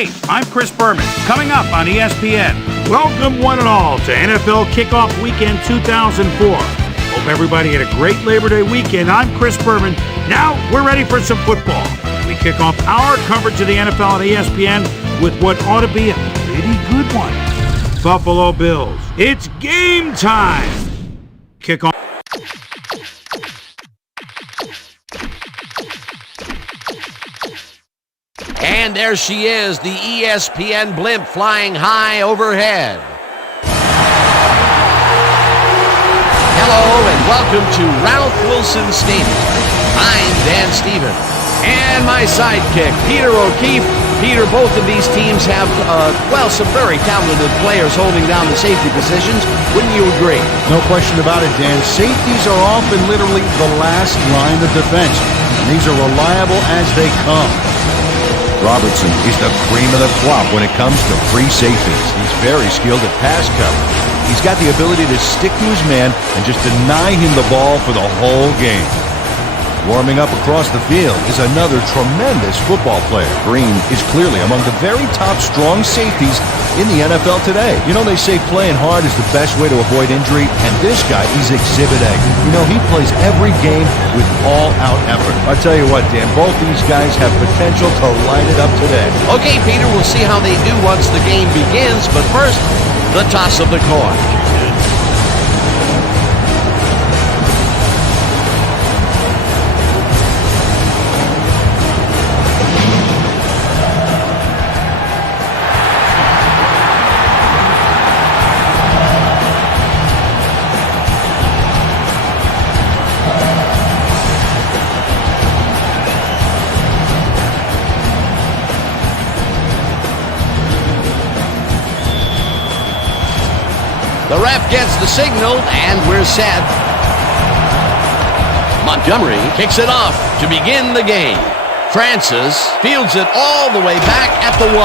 Hey, I'm Chris Berman. Coming up on ESPN. Welcome one and all to NFL Kickoff Weekend 2004. Hope everybody had a great Labor Day weekend. I'm Chris Berman. Now we're ready for some football. We kick off our coverage of the NFL on ESPN with what ought to be a pretty good one. Buffalo Bills. It's game time. Kick off. And there she is, the ESPN blimp flying high overhead. Hello and welcome to Ralph Wilson Stadium. I'm Dan Stevens. And my sidekick, Peter O'Keefe. Peter, both of these teams have, some very talented players holding down the safety positions. Wouldn't you agree? No question about it, Dan. Safeties are often literally the last line of defense. And these are reliable as they come. Robertson is the cream of the crop when it comes to free safeties. He's very skilled at pass coverage. He's got the ability to stick to his man and just deny him the ball for the whole game. Warming up across the field is another tremendous football player. Green is clearly among the very top strong safeties in the NFL today. You know, they say playing hard is the best way to avoid injury, and this guy is Exhibit A. You know, he plays every game with all-out effort. I'll tell you what, Dan, both these guys have potential to light it up today. Okay, Peter, we'll see how they do once the game begins, but first, the toss of the coin. The ref gets the signal, and we're set. Montgomery kicks it off to begin the game. Francis fields it all the way back at the 1.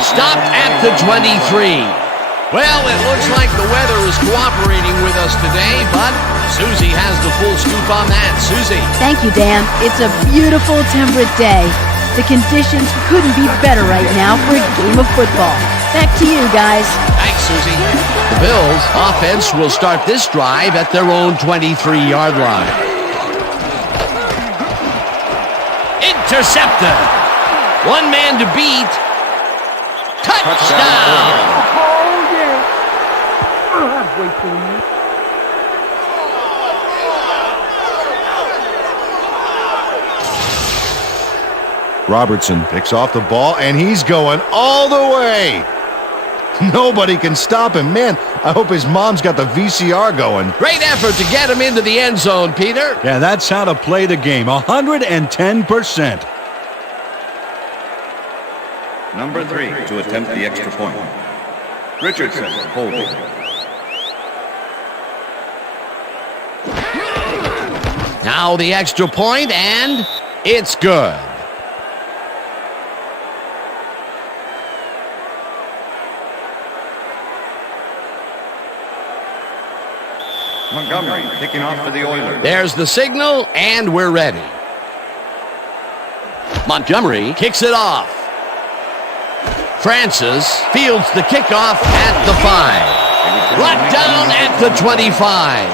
Stopped at the 23. Well, it looks like the weather is cooperating with us today, but Susie has the full scoop on that. Susie. Thank you, Dan. It's a beautiful temperate day. The conditions couldn't be better right now for a game of football. Back to you, guys. Thanks, Susie. The Bills' offense will start this drive at their own 23-yard line. Intercepted. One man to beat. Touchdown. Oh, yeah. Wait for me. Robertson picks off the ball, and he's going all the way. Nobody can stop him. Man, I hope his mom's got the VCR going. Great effort to get him into the end zone, Peter. Yeah, that's how to play the game. 110%. Number 3 to attempt the extra point. Richardson holding. Now the extra point, and it's good. Montgomery kicking off for the Oilers. There's the signal, and we're ready. Montgomery kicks it off. Francis fields the kickoff at the 5. Brought down at the 25.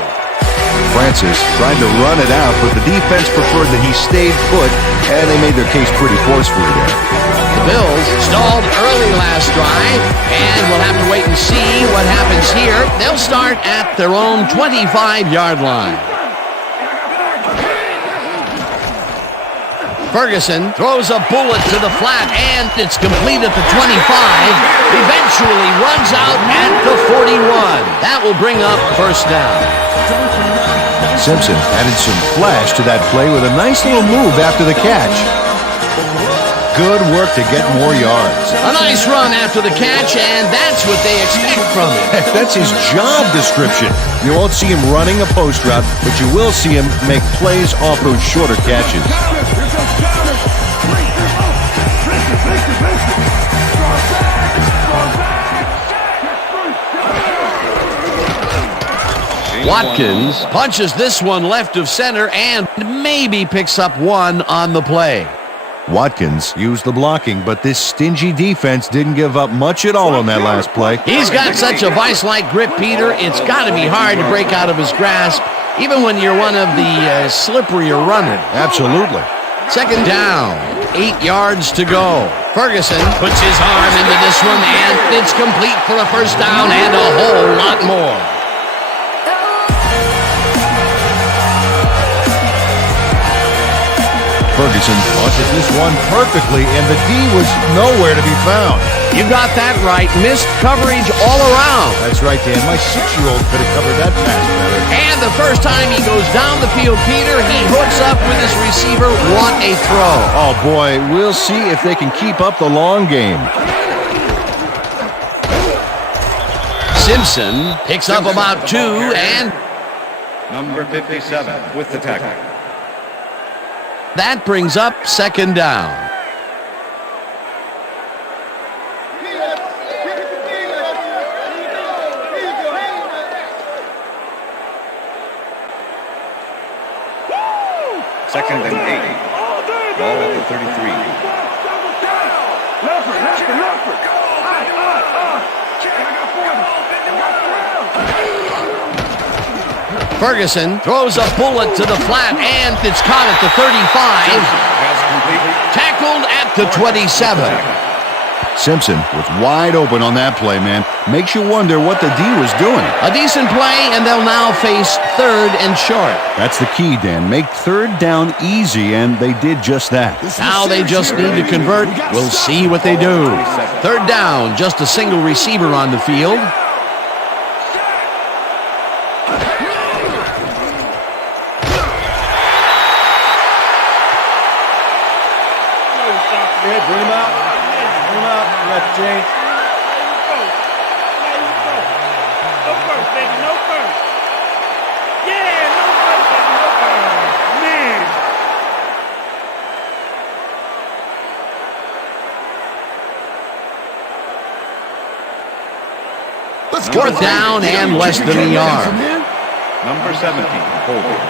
Francis tried to run it out, but the defense preferred that he stayed put, and they made their case pretty forcefully there. The Bills stalled early last drive, and we'll have to wait and see what happens here. They'll start at their own 25-yard line. Ferguson throws a bullet to the flat, and it's complete at the 25. Eventually runs out at the 41. That will bring up first down. Simpson added some flash to that play with a nice little move after the catch. Good work to get more yards. A nice run after the catch, and that's what they expect from him. That's his job description. You won't see him running a post route, but you will see him make plays off those shorter catches. Watkins punches this one left of center and maybe picks up one on the play. Watkins used the blocking, but this stingy defense didn't give up much at all on that last play. He's got such a vice-like grip, Peter. It's got to be hard to break out of his grasp, even when you're one of the slipperier runners. Absolutely. Second down, 8 yards to go. Ferguson puts his arm into this one, and it's complete for a first down and a whole lot more. Ferguson tosses this one perfectly, and the D was nowhere to be found. You got that right. Missed coverage all around. That's right, Dan. My 6-year-old could have covered that pass better. And the first time he goes down the field, Peter, he hooks up with his receiver. What a throw. Oh, boy. We'll see if they can keep up the long game. Simpson picks up about 2, and Number 57 with the tackle. that brings up second down. Second and 8. Ball at the 33. Ferguson throws a bullet to the flat, and it's caught at the 35. Pass complete. Tackled at the 27. Simpson was wide open on that play, man. Makes you wonder what the D was doing. A decent play, and they'll now face third and short. That's the key, Dan. Make third down easy, and they did just that. Now they just need to convert. We'll see what they do. Third down, just a single receiver on the field. Bring him out. Bring him out. You got the change. No first, baby. No first. Yeah, no first, baby. No first. Man. Fourth down and less than a yard. Number 17, holding.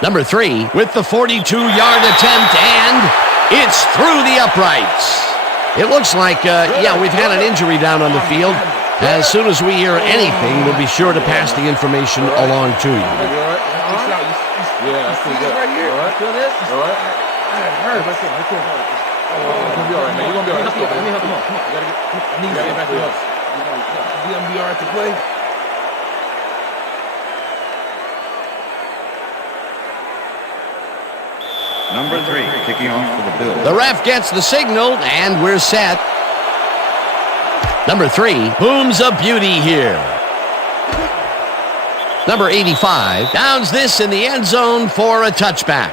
Number 3 with the 42-yard attempt, and it's through the uprights. It looks like, we've had an injury down on the field. As soon as we hear anything, we'll be sure to pass the information along to you. Yeah, that's pretty good. Right here. All right. Feel this? All right. It hurts. Right there. You're going to be all right, man. You're going to be all right. Let's go, man. Let me help him up. Come on. You got to get back to us. You're going to be all right to play? Number 3, kicking off for the Bills. The ref gets the signal, and we're set. Number 3 booms a beauty here. Number 85 downs this in the end zone for a touchback.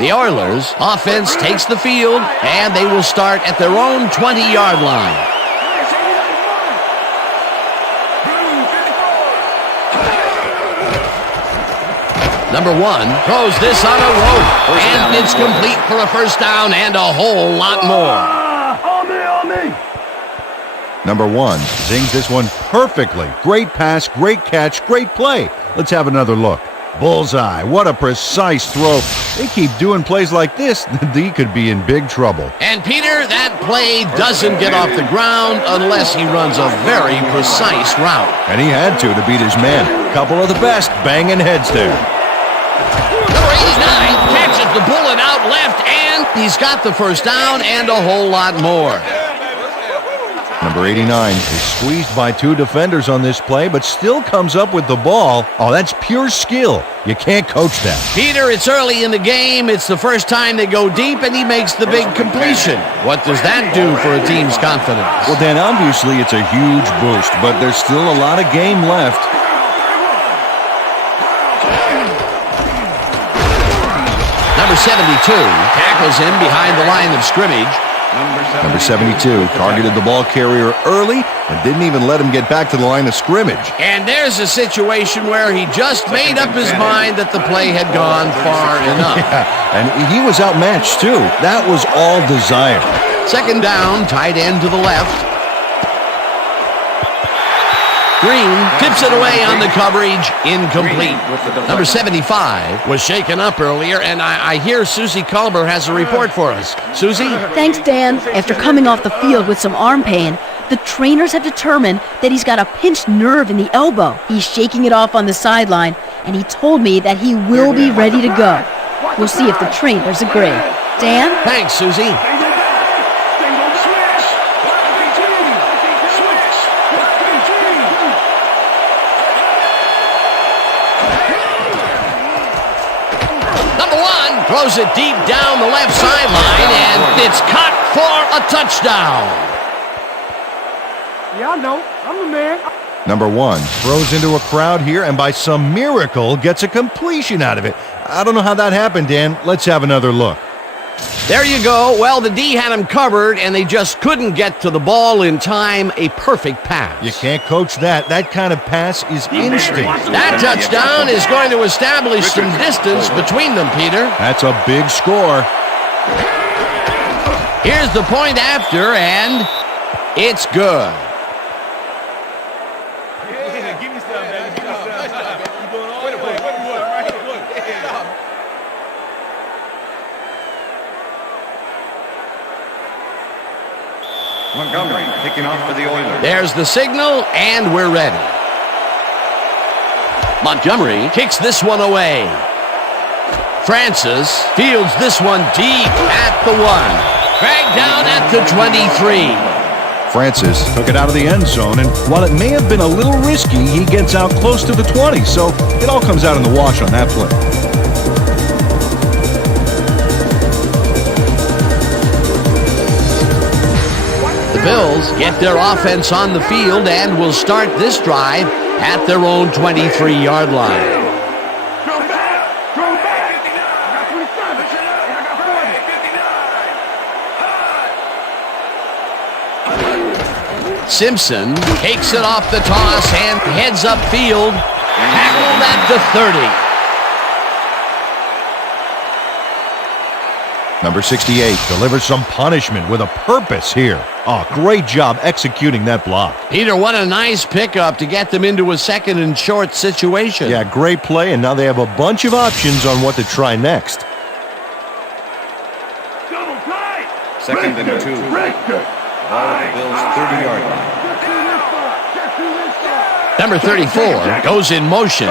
The Oilers' offense takes the field, and they will start at their own 20-yard line. Number 1 throws this on a rope, and it's complete for a first down and a whole lot more. On me. Number 1 zings this one perfectly. Great pass, great catch, great play. Let's have another look. Bullseye. What a precise throw. They keep doing plays like this, the D could be in big trouble. And Peter, that play doesn't get off the ground unless he runs a very precise route. And he had to beat his man. Couple of the best banging heads there. Number 89 catches the bullet out left, and he's got the first down and a whole lot more. Number 89 is squeezed by 2 defenders on this play, but still comes up with the ball. Oh, that's pure skill. You can't coach that. Peter, it's early in the game. It's the first time they go deep, and he makes the big completion. What does that do for a team's confidence? Well, Dan, obviously it's a huge boost, but there's still a lot of game left. Number 72 tackles him behind the line of scrimmage. Number 72 targeted the ball carrier early and didn't even let him get back to the line of scrimmage. And there's a situation where he just made up his mind that the play had gone far enough. Yeah, and he was outmatched too. That was all desire. Second down, tight end to the left. Green tips it away on the coverage, incomplete. Number 75 was shaken up earlier, and I hear Susie Culber has a report for us. Susie? Thanks, Dan. After coming off the field with some arm pain, the trainers have determined that he's got a pinched nerve in the elbow. He's shaking it off on the sideline, and he told me that he will be ready to go. We'll see if the trainers agree. Dan? Thanks, Susie. Throws it deep down the left sideline, and it's caught for a touchdown. Yeah, I know. I'm the man. Number 1 throws into a crowd here and by some miracle gets a completion out of it. I don't know how that happened, Dan. Let's have another look. There you go. Well, the D had him covered, and they just couldn't get to the ball in time. A perfect pass. You can't coach that. That kind of pass is instinct. That touchdown is going to establish some distance between them, Peter. That's a big score. Here's the point after, and it's good. Give me some, man. Give me some. You're doing all the way. Right here. Look. Montgomery kicking off for the Oilers. There's the signal, and we're ready. Montgomery kicks this one away. Francis fields this one deep at the 1. Dragged down at the 23. Francis took it out of the end zone, and while it may have been a little risky, he gets out close to the 20, so it all comes out in the wash on that play. The Bills get their offense on the field and will start this drive at their own 23-yard line. Simpson takes it off the toss and heads upfield, tackled at the 30. Number 68 delivers some punishment with a purpose here. Oh, great job executing that block. Peter, what a nice pickup to get them into a second and short situation. Yeah, great play, and now they have a bunch of options on what to try next. Second and 2. Ball at the Bills' 30-yard line. Number 34 goes in motion.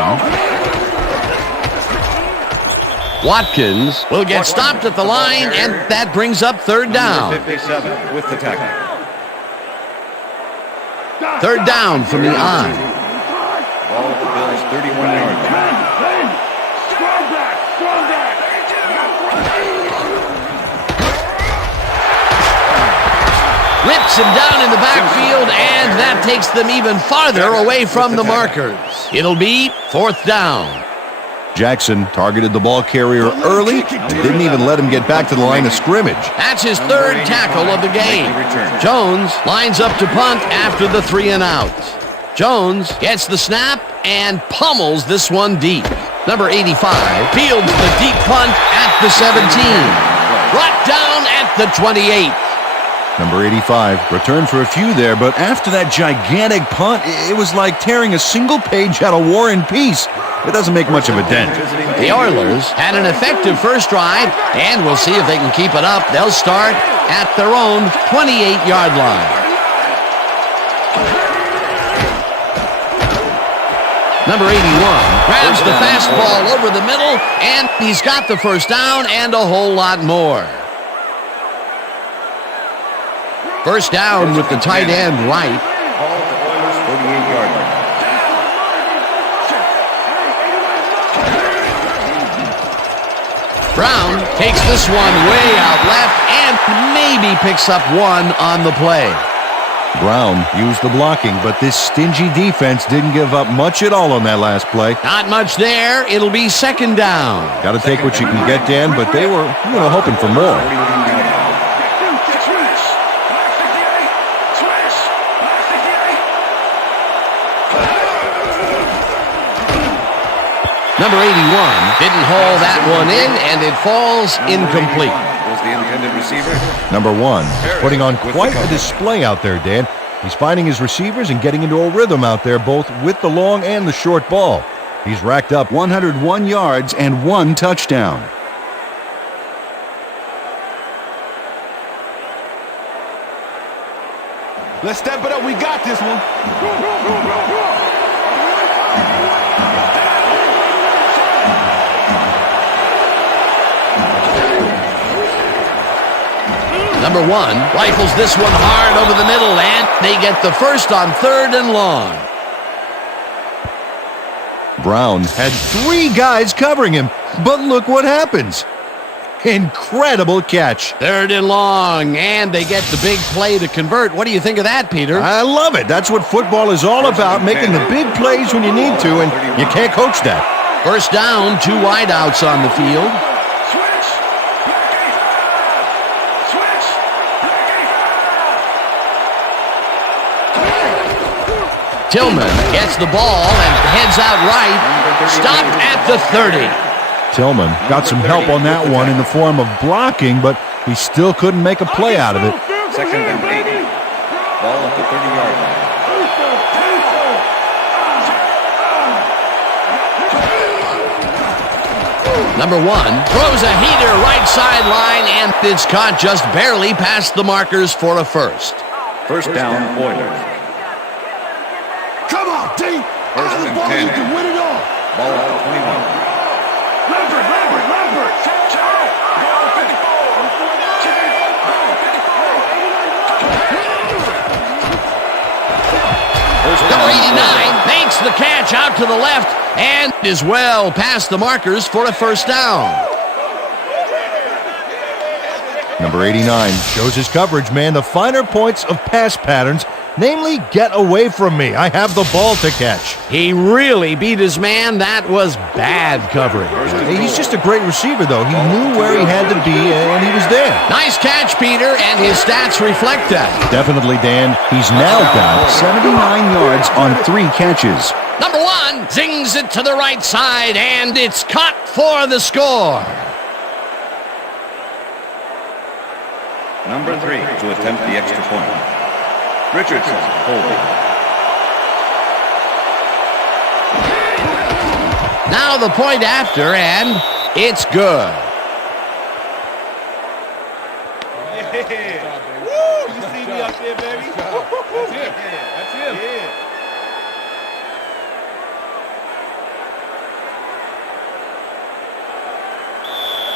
Watkins will get stopped at the line, and that brings up third down. 57 with the tackle. Third down from the eye. Ball at the Bills' 31-yard line. Rips him down in the backfield, and that takes them even farther away from the markers. It'll be fourth down. Jackson targeted the ball carrier early and didn't even let him get back to the line of scrimmage. That's his third tackle of the game. Jones lines up to punt after the 3 and out. Jones gets the snap and pummels this one deep. Number 85 fields the deep punt at the 17. Brought down at the 28. Number 85 returned for a few there, but after that gigantic punt, it was like tearing a single page out of War and Peace. It doesn't make much of a dent. The Oilers had an effective first drive, and we'll see if they can keep it up. They'll start at their own 28-yard line. Number 81 grabs the fastball over the middle, and he's got the first down and a whole lot more. First down with the tight end right. Ball at the Oilers' 48-yard line. Brown takes this one way out left and maybe picks up one on the play. Brown used the blocking, but this stingy defense didn't give up much at all on that last play. Not much there. It'll be second down. Got to take what you can get, Dan, but they were, hoping for more. Number 81 didn't haul that one in, and it falls incomplete. Was the intended receiver. Number 1 putting on quite a display out there, Dan. He's finding his receivers and getting into a rhythm out there, both with the long and the short ball. He's racked up 101 yards and 1 touchdown. Let's step it up. We got this one. Number 1 rifles this one hard over the middle, and they get the first on 3rd and long. Brown had 3 guys covering him, but look what happens. Incredible catch. 3rd and long, and they get the big play to convert. What do you think of that, Peter? I love it. That's what football is all about, making the big plays when you need to, and you can't coach that. First down, 2 wideouts on the field. Tillman gets the ball and heads out right. Stopped at the 30. Tillman got some help on that one in the form of blocking, but he still couldn't make a play out of it. Second and 8. Ball at the 30-yard line. Number 1 throws a heater right sideline, and it's caught just barely past the markers for a first. First down, Oilers. Come on, D. First Out of the and ball, 10. you can win it all. Ball at the 21. Lambert. Number 89 makes the catch out to the left and is well past the markers for a first down. Number 89 shows his coverage, man, the finer points of pass patterns, namely, get away from me. I have the ball to catch. He really beat his man. That was bad coverage. He's just a great receiver, though. He knew where he had to be, and he was there. Nice catch, Peter, and his stats reflect that. Definitely, Dan. He's now got 79 yards on 3 catches. Number 1 zings it to the right side, and it's caught for the score. Number 3 to attempt the extra point. Richardson holding. Now the point after, and it's good. Yeah. Woo! You see me up there, baby? That's him. That's him. Yeah.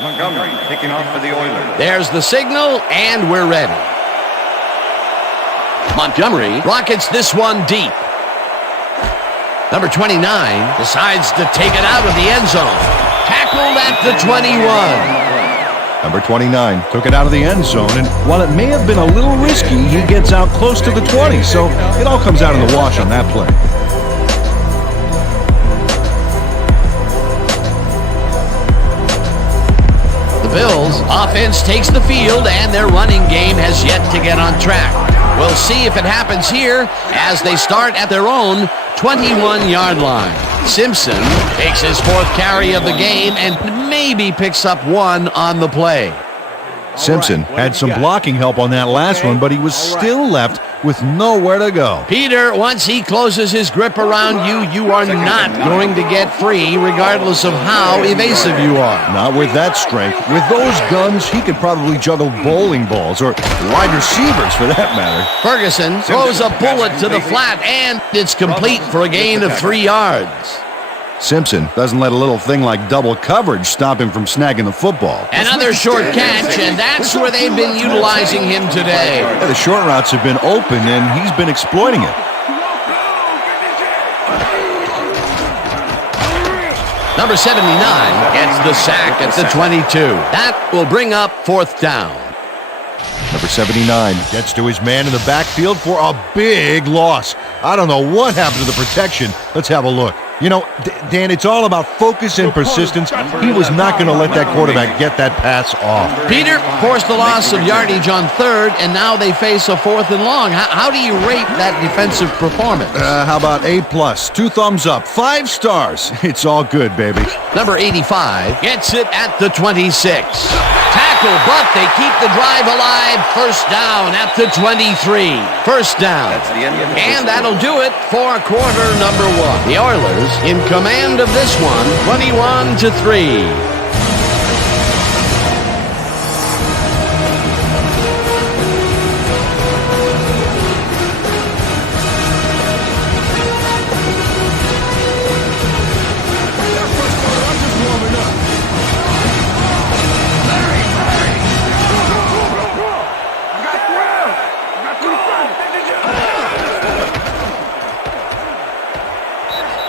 Montgomery taking off for the Oilers. There's the signal, and we're ready. Montgomery rockets this one deep. Number 29 decides to take it out of the end zone. Tackled at the 21. Number 29 took it out of the end zone, and while it may have been a little risky, he gets out close to the 20, so it all comes out in the wash on that play. The Bills' offense takes the field, and their running game has yet to get on track. We'll see if it happens here as they start at their own 21-yard line. Simpson takes his 4th carry of the game and maybe picks up 1 on the play. Simpson had some blocking help on that last one, but he was still left with nowhere to go. Peter, once he closes his grip around you, you are not going to get free regardless of how evasive you are. Not with that strength. With those guns, he could probably juggle bowling balls, or wide receivers for that matter. Ferguson throws a bullet to the flat, and it's complete for a gain of 3 yards. Simpson doesn't let a little thing like double coverage stop him from snagging the football. Another short catch, and that's where they've been utilizing him today. Yeah, the short routes have been open, and he's been exploiting it. Number 79 gets the sack at the 22. That will bring up 4th down. Number 79 gets to his man in the backfield for a big loss. I don't know what happened to the protection. Let's have a look. You know, Dan, it's all about focus and persistence. He was not going to let that quarterback get that pass off. Peter forced the loss of yardage on third, and now they face a 4th and long. How do you rate that defensive performance? How about A+, 2 thumbs up, 5 stars. It's all good, baby. Number 85 gets it at the 26. Tackle, but they keep the drive alive. First down at the 23. First down. That's the end of the And that'll do it for quarter number 1. The Oilers in command of this one, 21-3.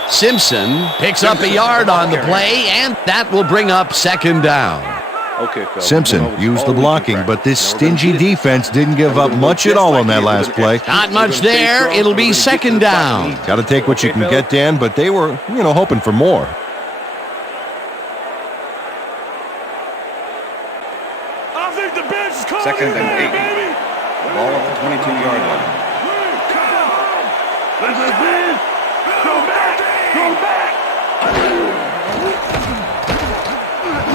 Simpson picks up a yard on the play, and that will bring up second down. Okay, Phil. Simpson used the blocking, but this stingy defense didn't give up much at all on that last play. Not much there. It'll be second down. Got to take what you can get, Dan, but they were, hoping for more. I think the bench is calling Second it and back, 8. baby. Ball at the 22-yard line.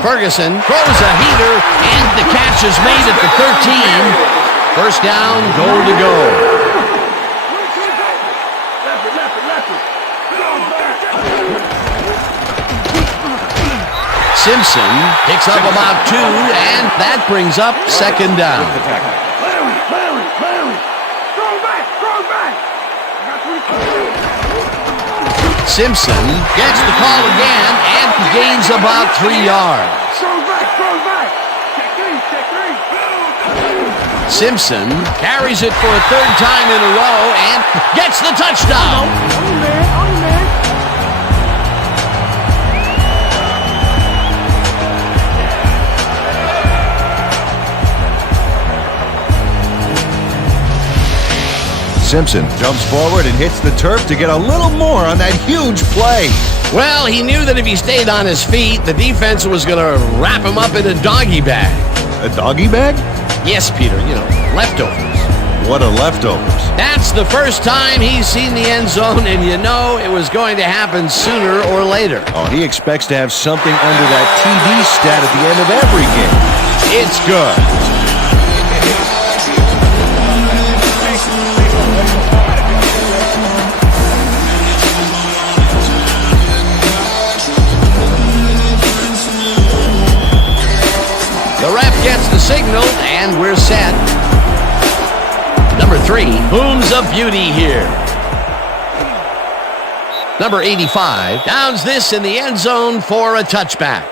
Ferguson throws a heater, and the catch is made at the 13. First down, goal to go. Simpson picks up about 2, and that brings up second down. Simpson gets the call again and gains about 3 yards. Simpson carries it for a 3rd time in a row and gets the touchdown. Simpson jumps forward and hits the turf to get a little more on that huge play. Well, he knew that if he stayed on his feet, the defense was going to wrap him up in a doggy bag. A doggy bag? Yes, Peter, leftovers. What are leftovers? That's the first time he's seen the end zone, and you know it was going to happen sooner or later. Oh, he expects to have something under that TV stat at the end of every game. It's good. The ref gets the signal, and we're set. Number 3 booms a beauty here. Number 85 downs this in the end zone for a touchback.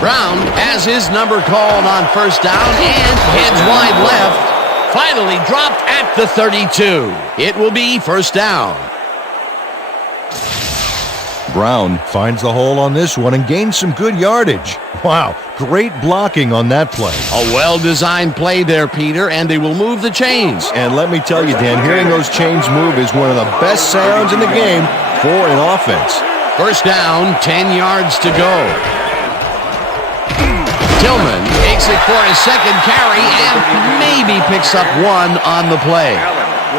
Brown has his number called on first down and heads wide left. Finally dropped at the 32. It will be first down. Brown finds the hole on this one and gains some good yardage. Wow, great blocking on that play. A well-designed play there, Peter, and they will move the chains. And let me tell you, Dan, hearing those chains move is one of the best sounds in the game for an offense. First down, 10 yards to go. Tillman takes it for his second carry and maybe picks up 1 on the play.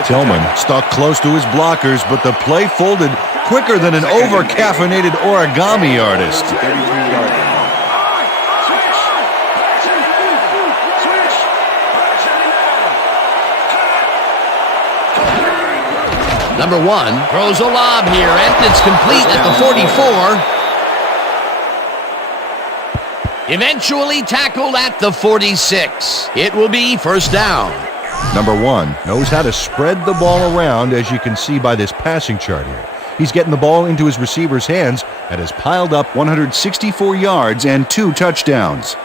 Tillman stuck close to his blockers, but the play folded quicker than an over-caffeinated origami artist. Number 1 throws a lob here, and it's complete at the 44. Eventually tackled at the 46. It will be first down. Number 1 knows how to spread the ball around, as you can see by this passing chart here. He's getting the ball into his receiver's hands and has piled up 164 yards and 2 touchdowns.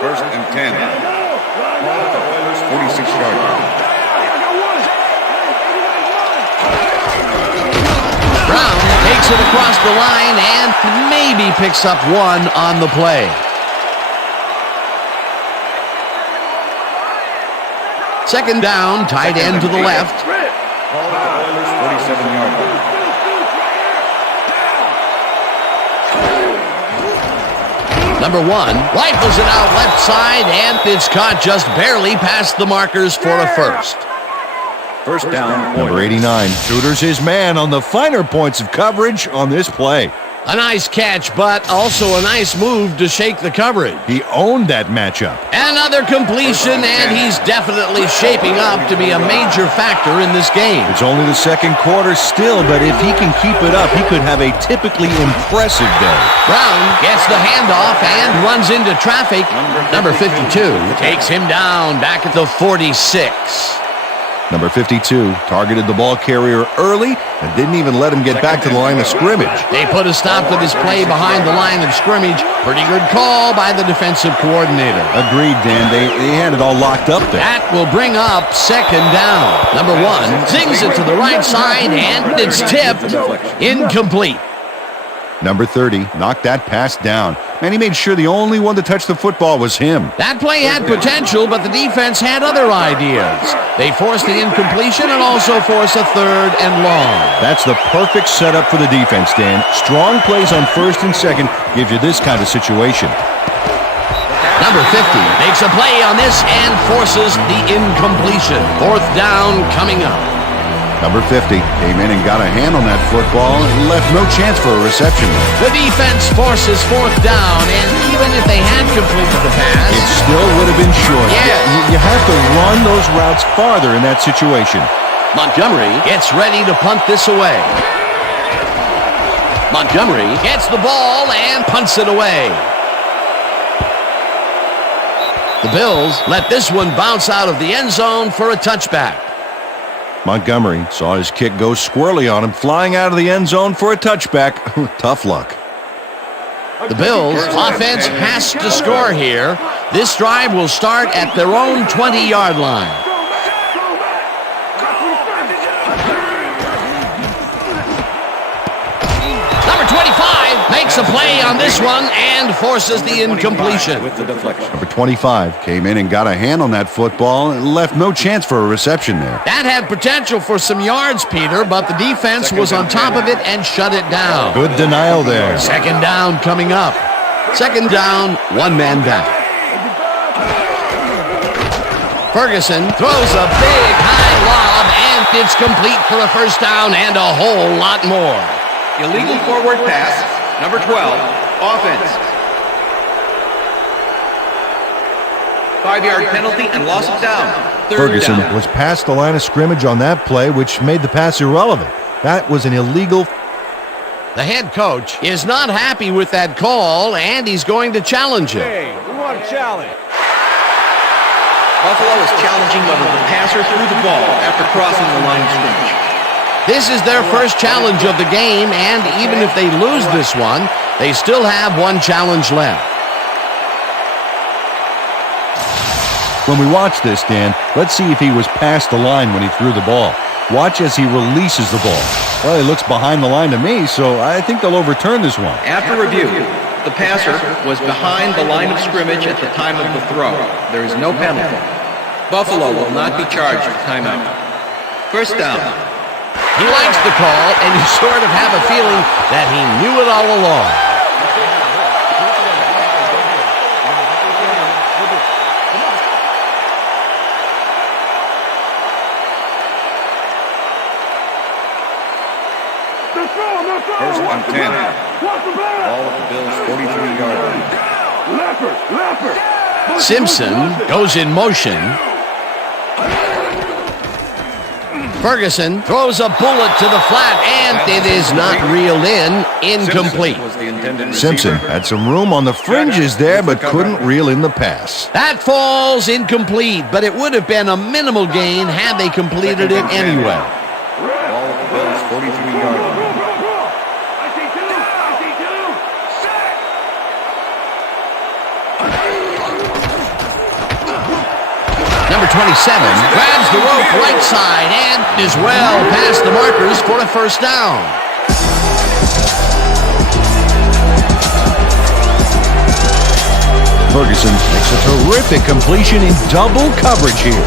First and 10. 46-yard line. Brown takes it across the line and maybe picks up one on the play. Second down, tight end to the left. 47-yard line. Number 1 rifles it out left side, and it's caught just barely past the markers for a first. First down. Number 89 tutors his man on the finer points of coverage on this play. A nice catch, but also a nice move to shake the coverage. He owned that matchup. Another completion, and he's definitely shaping up to be a major factor in this game. It's only the second quarter still, but if he can keep it up, he could have a typically impressive day. Brown gets the handoff and runs into traffic. Number 52 takes him down back at the 46. Number 52 targeted the ball carrier early and didn't even let him get back to the line of scrimmage. They put a stop to this play behind the line of scrimmage. Pretty good call by the defensive coordinator. Agreed, Dan. They had it all locked up there. That will bring up second down. Number 1 zings it to the right side, and it's tipped. Incomplete. Number 30 knocked that pass down. Man, he made sure the only one to touch the football was him. That play had potential, but the defense had other ideas. They forced the incompletion and also forced a third and long. That's the perfect setup for the defense, Dan. Strong plays on first and second gives you this kind of situation. Number 50 makes a play on this and forces the incompletion. Fourth down coming up. Number 50 came in and got a hand on that football and left no chance for a reception. The defense forces fourth down, and even if they had completed the pass, it still would have been short. Yes. You have to run those routes farther in that situation. Montgomery gets ready to punt this away. Montgomery gets the ball and punts it away. The Bills let this one bounce out of the end zone for a touchback. Montgomery saw his kick go squirrely on him, flying out of the end zone for a touchback. Tough luck. The Bills' offense has to score here. This drive will start at their own 20-yard line. Number 25 makes a play on this one and forces the incompletion. With the deflection. Number 25 came in and got a hand on that football and left no chance for a reception there. That had potential for some yards, Peter, but the defense was on top of it and shut it down. Good denial there. Second down coming up. Second down, one man down. Ferguson throws a big high lob, and it's complete for a first down and a whole lot more. Illegal forward pass, number 12, offense. 5-yard penalty and loss of down. Third Ferguson down. was past the line of scrimmage on that play, which made the pass irrelevant. That was an illegal. The head coach is not happy with that call, and he's going to challenge it. Hey, we want a challenge. Buffalo is challenging whether the passer threw the ball after crossing the line of scrimmage. This is their first challenge of the game, and even if they lose this one, they still have one challenge left. When we watch this, Dan, let's see if he was past the line when he threw the ball. Watch as he releases the ball. Well, he looks behind the line to me, so I think they'll overturn this one. After review, the passer was behind the line of scrimmage at the time of the throw. There is no penalty. Buffalo will not be charged with timeout. First down. He likes the call, and you sort of have a feeling that he knew it all along. First and 10. Ball at the Bills' 43-yard line. Simpson goes in motion. Ferguson throws a bullet to the flat, and it is not reeled in. Incomplete. Simpson had some room on the fringes there, but couldn't reel in the pass. That falls incomplete, but it would have been a minimal gain had they completed it anyway. Ball at the Bills' 43-yard line. Number 27 grabs the rope right side and is well past the markers for a first down. Ferguson makes a terrific completion in double coverage here.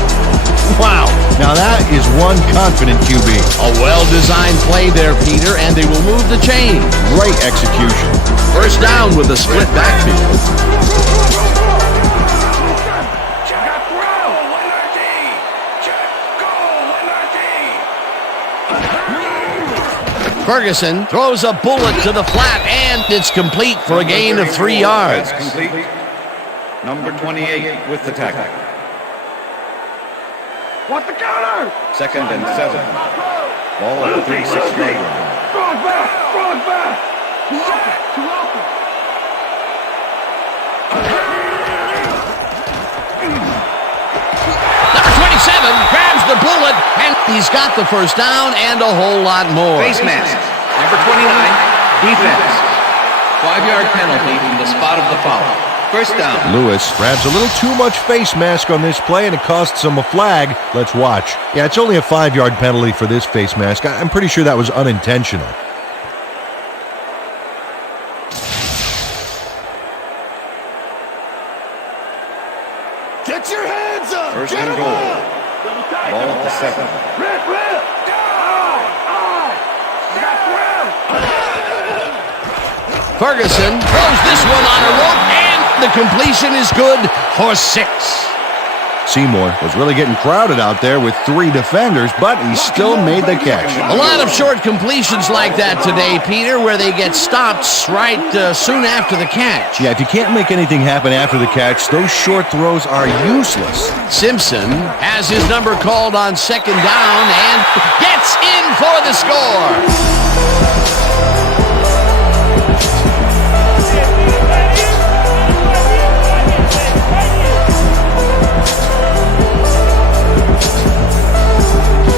Wow, now that is one confident QB. A well-designed play there, Peter, and they will move the chain. Great execution. First down with a split backfield. Ferguson throws a bullet to the flat, and it's complete for a gain of 3 yards. That's complete. Number 28 with the tackle. What's the counter? Second and 7. Ball at the 36-yard line. Throw it back! Throw it back! Too open! Number 27 grabs the bullet, and he's got the first down and a whole lot more. Face mask. Number 29, defense. 5-yard penalty from the spot of the foul. First down. Lewis grabs a little too much face mask on this play, and it costs him a flag. Let's watch. Yeah, it's only a 5-yard penalty for this face mask. I'm pretty sure that was unintentional. Get your hands up! First Get and 'em goal. up! Ball at the 7. Rip! Ferguson throws this one on a rope, and the completion is good for 6. Seymour was really getting crowded out there with 3 defenders, but he still made the catch. A lot of short completions like that today, Peter, where they get stopped right soon after the catch. Yeah, if you can't make anything happen after the catch, those short throws are useless. Simpson has his number called on second down and gets in for the score.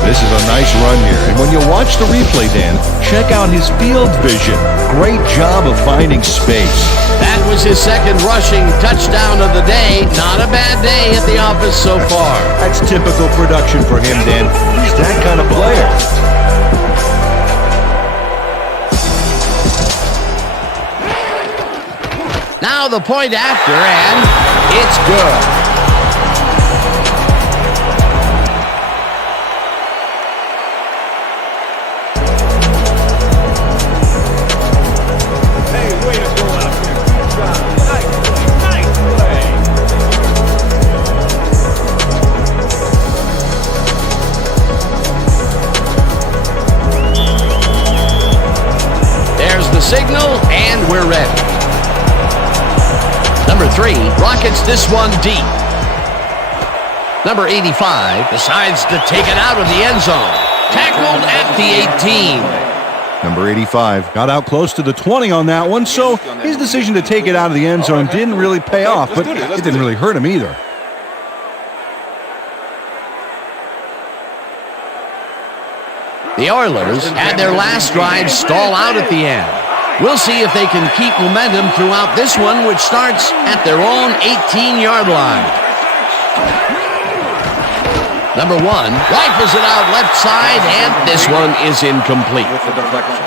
This is a nice run here, and when you watch the replay, Dan, check out his field vision. Great job of finding space. That was his second rushing touchdown of the day. Not a bad day at the office so far. That's typical production for him, Dan. He's that kind of player. Now the point after, and it's good. Signal, and we're ready. Number 3 rockets this one deep. Number 85 decides to take it out of the end zone. Tackled at the 18. Number 85 got out close to the 20 on that one, so his decision to take it out of the end zone didn't really pay off, but it didn't really hurt him either. The Oilers had their last drive stall out at the end. We'll see if they can keep momentum throughout this one, which starts at their own 18-yard line. Number 1 rifles it out left side, and this one is incomplete. With the deflection.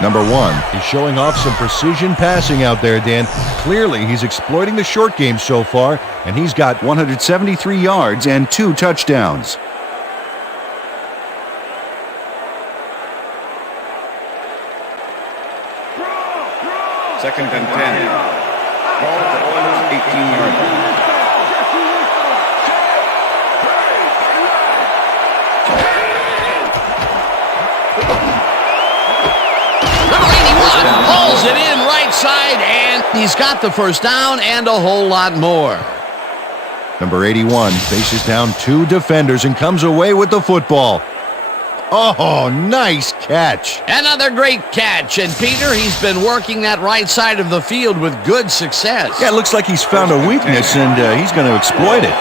Number 1 is showing off some precision passing out there, Dan. Clearly, he's exploiting the short game so far, and he's got 173 yards and 2 touchdowns. Second and 10. Ball at the Oilers' 18-yard line. Number 81 hauls it in right side, and he's got the first down and a whole lot more. Number 81 faces down 2 defenders and comes away with the football. Oh, nice catch. Another great catch, and Peter, he's been working that right side of the field with good success. Yeah, it looks like he's found a weakness, and he's going to exploit it.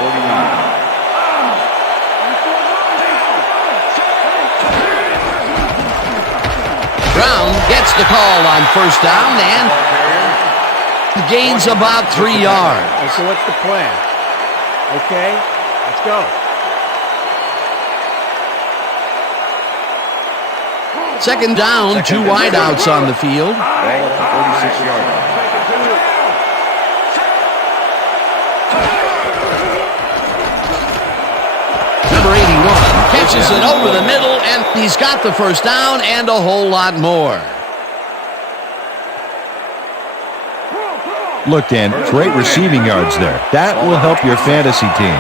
Brown gets the call on first down and gains about 3 yards. So what's the plan? Okay? Let's go. Second down, two wideouts on the field. Ball at the 46-yard line. Number 81 catches it over the middle, and he's got the first down and a whole lot more. Look, Dan, great receiving yards there. That will help your fantasy team.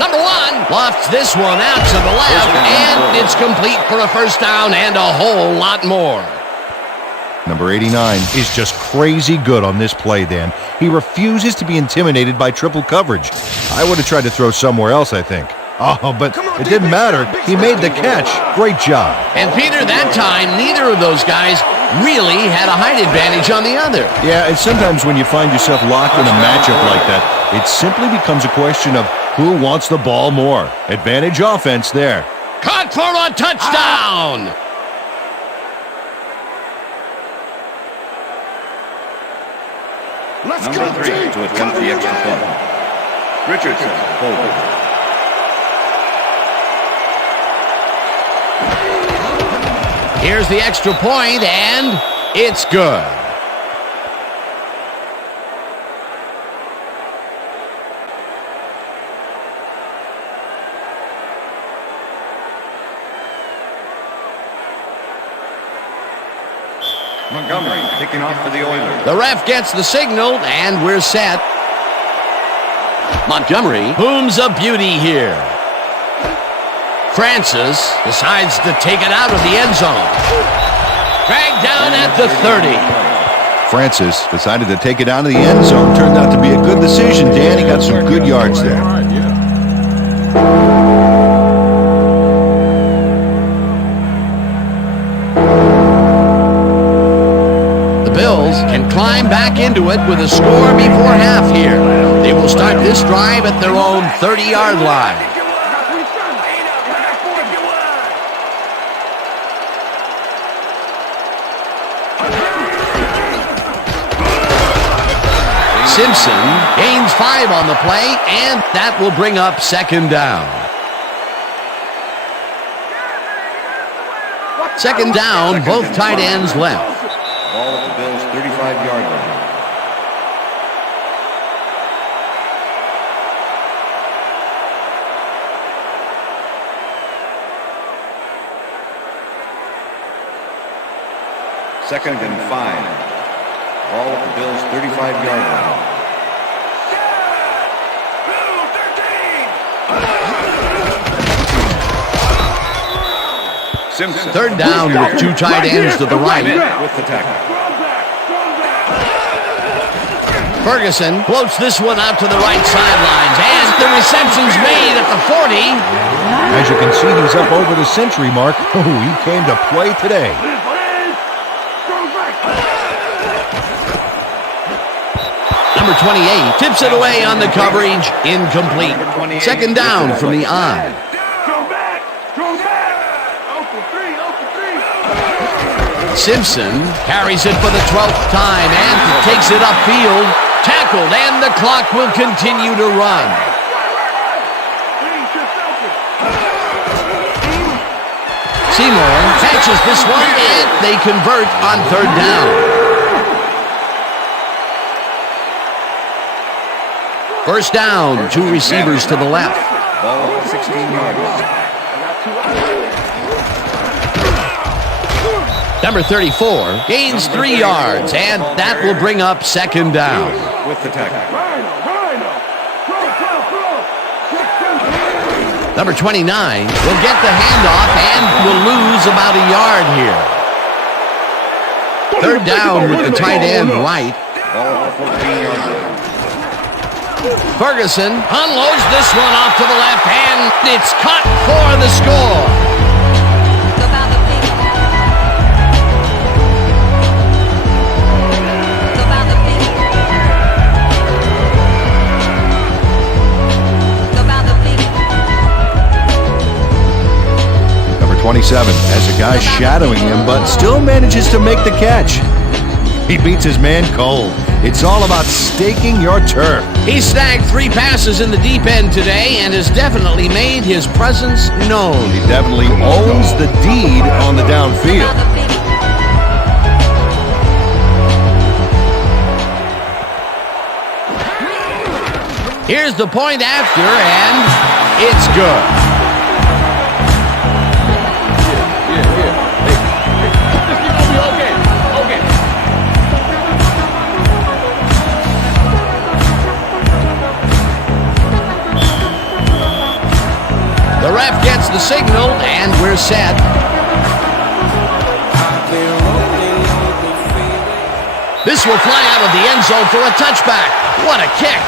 Number 1 lofts this one out to the left, and it's complete for a first down and a whole lot more. Number 89 is just crazy good on this play, Dan. He refuses to be intimidated by triple coverage. I would have tried to throw somewhere else, I think. Oh, but it didn't matter. He made the catch. Great job. And Peter, that time, neither of those guys really had a height advantage on the other. Yeah, and sometimes when you find yourself locked in a matchup like that, it simply becomes a question of who wants the ball more. Advantage offense there. Caught for a touchdown! Number 3 to attempt the extra point. Richardson, holding. Here's the extra point, and it's good. Montgomery kicking off for the Oilers. The ref gets the signal, and we're set. Montgomery booms a beauty here. Francis decides to take it out of the end zone. Dragged down at the 30. Francis decided to take it down to the end zone. Turned out to be a good decision, Dan. He got some good yards there. The Bills can climb back into it with a score before half here. They will start this drive at their own 30-yard line. Simpson gains 5 on the play, and that will bring up second down. Second down, both tight ends left. Ball at the Bills' 35-yard line. Second and 5. Ball at the Bills' 35-yard line. Simpson. Third down with two tight ends to the right. With the tackle. Ferguson floats this one out to the right sidelines, and the reception's made at the 40. As you can see, he's up over the century mark. Oh, he came to play today. Number 28 tips it away on the coverage. Incomplete. Second down from the I. Simpson carries it for the 12th time and takes it upfield. Tackled, and the clock will continue to run. Seymour catches this one, and they convert on third down. First down, two receivers to the left. Ball at the 16-yard line. Number 34 gains 3 yards, and that will bring up second down. With the tackle. Number 29 will get the handoff and will lose about a yard here. Third down with the tight end right. Ball at the 14-yard line. Ferguson unloads this one off to the left, and it's cut for the score. Number 27 has a guy shadowing him, but still manages to make the catch. He beats his man cold. It's all about staking your turf. He snagged 3 passes in the deep end today and has definitely made his presence known. He definitely owns the deed on the downfield. Here's the point after, and it's good. The ref gets the signal, and we're set. This will fly out of the end zone for a touchback. What a kick.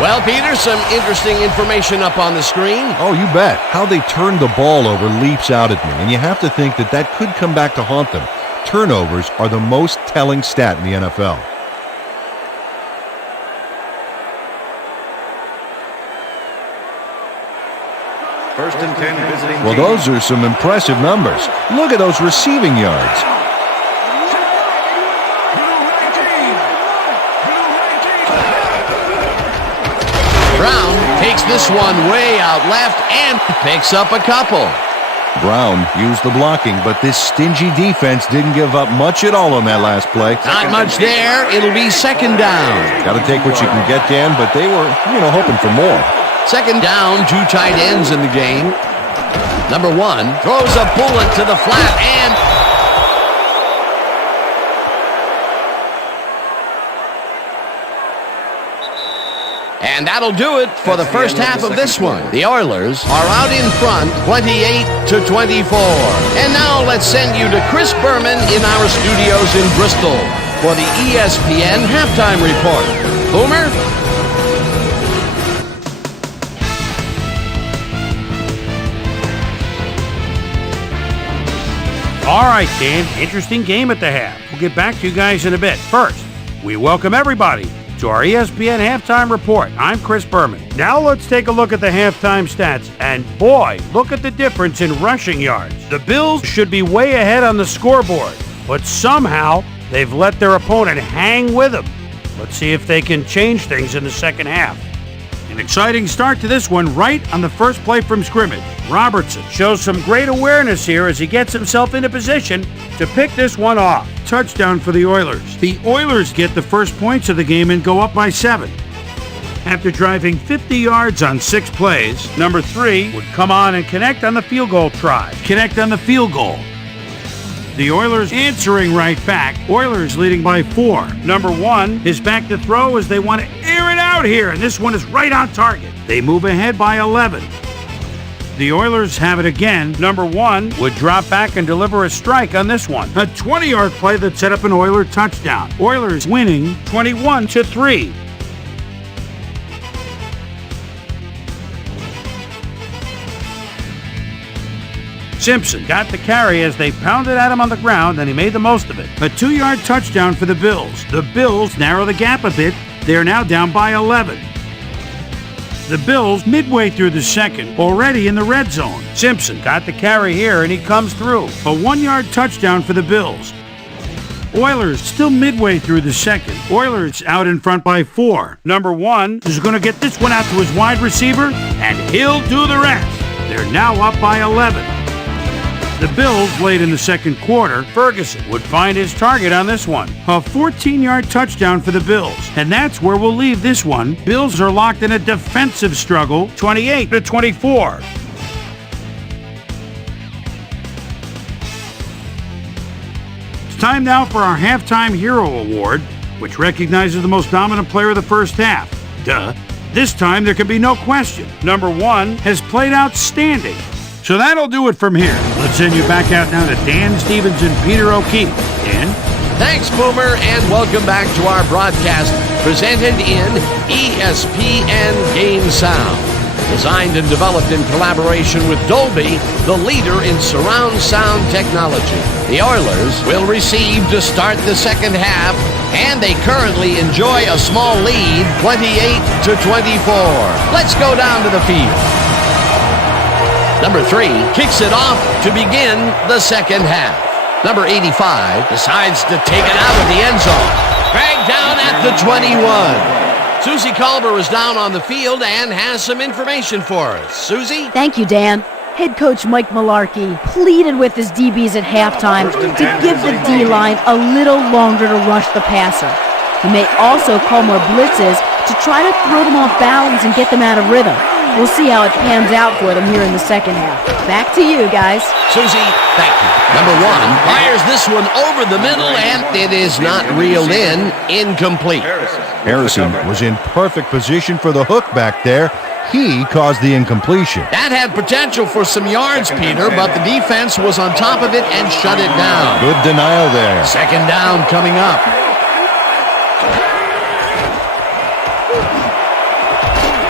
Well, Peter, some interesting information up on the screen. Oh, you bet. How they turned the ball over leaps out at me, and you have to think that that could come back to haunt them. Turnovers are the most telling stat in the NFL. First and 10 visiting. Well, those are some impressive numbers. Look at those receiving yards. Brown takes this one way out left and picks up a couple. Brown used the blocking, but this stingy defense didn't give up much at all on that last play. Not much there. It'll be second down. Got to take what you can get, Dan, but they were, hoping for more. Second down, 2 tight ends in the game. Number 1 throws a bullet to the flat, and that'll do it for the first half of this one. The Oilers are out in front, 28-24. And now let's send you to Chris Berman in our studios in Bristol for the ESPN halftime report. Boomer? All right, Dan, interesting game at the half. We'll get back to you guys in a bit. First, we welcome everybody to our ESPN Halftime Report. I'm Chris Berman. Now let's take a look at the halftime stats. And boy, look at the difference in rushing yards. The Bills should be way ahead on the scoreboard, but somehow they've let their opponent hang with them. Let's see if they can change things in the second half. An exciting start to this one right on the first play from scrimmage. Robertson shows some great awareness here as he gets himself into position to pick this one off. Touchdown for the Oilers. The Oilers get the first points of the game and go up by 7. After driving 50 yards on 6 plays, number 3 would come on and connect on the field goal try. Connect on the field goal. The Oilers answering right back. Oilers leading by 4. Number 1 is back to throw as they want to air it out here, and this one is right on target. They move ahead by 11. The Oilers have it again. Number 1 would drop back and deliver a strike on this one. A 20-yard play that set up an Oiler touchdown. Oilers winning 21-3. Simpson got the carry as they pounded at him on the ground, and he made the most of it. A 2-yard touchdown for the Bills. The Bills narrow the gap a bit. They are now down by 11. The Bills midway through the second, already in the red zone. Simpson got the carry here, and he comes through. A 1-yard touchdown for the Bills. Oilers still midway through the second. Oilers out in front by 4. Number 1 is going to get this one out to his wide receiver, and he'll do the rest. They're now up by 11. The Bills late in the second quarter, Ferguson would find his target on this one. A 14-yard touchdown for the Bills. And that's where we'll leave this one. Bills are locked in a defensive struggle, 28-24. It's time now for our Halftime Hero Award, which recognizes the most dominant player of the first half. Duh. This time there can be no question. Number 1 has played outstanding. So that'll do it from here. Let's send you back out now to Dan Stevens and Peter O'Keefe. Dan? Thanks, Boomer, and welcome back to our broadcast presented in ESPN Game Sound. Designed and developed in collaboration with Dolby, the leader in surround sound technology. The Oilers will receive to start the second half, and they currently enjoy a small lead, 28-24. Let's go down to the field. Number 3 kicks it off to begin the second half. Number 85 decides to take it out of the end zone. Dragged down at the 21. Susie Culber is down on the field and has some information for us. Susie? Thank you, Dan. Head coach Mike Mularkey pleaded with his DBs at halftime to give the D-line a little longer to rush the passer. He may also call more blitzes to try to throw them off balance and get them out of rhythm. We'll see how it pans out for them here in the second half. Back to you, guys. Susie, thank you. Number 1 fires this one over the middle, and it is not reeled in. Incomplete. Harrison was in perfect position for the hook back there. He caused the incompletion. That had potential for some yards, Peter, but the defense was on top of it and shut it down. Good denial there. Second down coming up.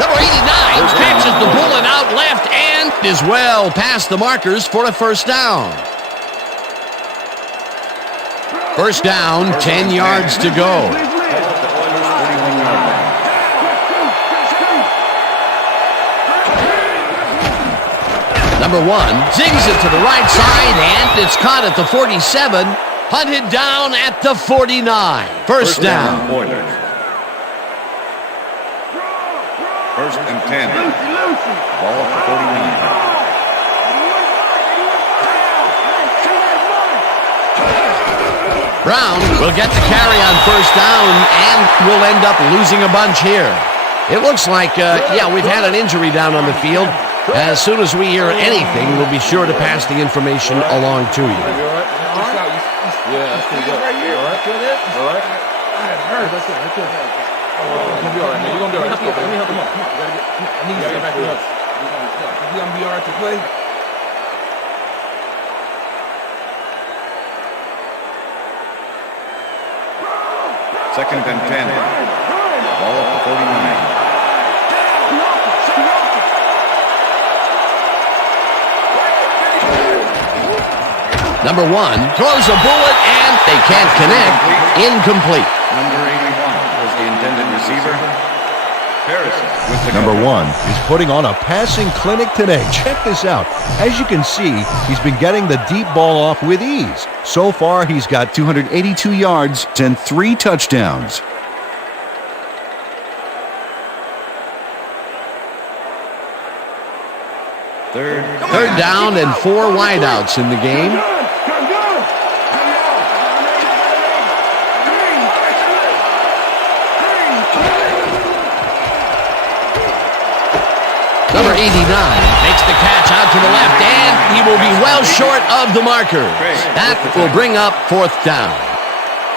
Number 89 catches the bullet out left and is well past the markers for a first down. First down, 10 yards to go. Number 1 zigs it to the right side, and it's caught at the 47, hunted down at the 49. First down. First and 10. Ball at the 49. Brown will get the carry on first down and will end up losing a bunch here. It looks like, we've had an injury down on the field. As soon as we hear anything, we'll be sure to pass the information along to you. Yeah, that's pretty good. All right? All right? That hurt. That's it. That's it. You're going to be all right, man. You're going to be all right. Let's go, baby. Come on. I need you to get back to us. You're going to be all right to play? Second and 10. Ball at the 49. Number 1 throws a bullet, and they can't connect. Incomplete. Number 81 was the intended receiver. Harrison with the Number cover. 1 is putting on a passing clinic today. Check this out. As you can see, he's been getting the deep ball off with ease. So far, he's got 282 yards and 3 touchdowns. Third down and 4 wideouts in the game. Number 89 makes the catch out to the left, and he will be well short of the markers. That will bring up fourth down.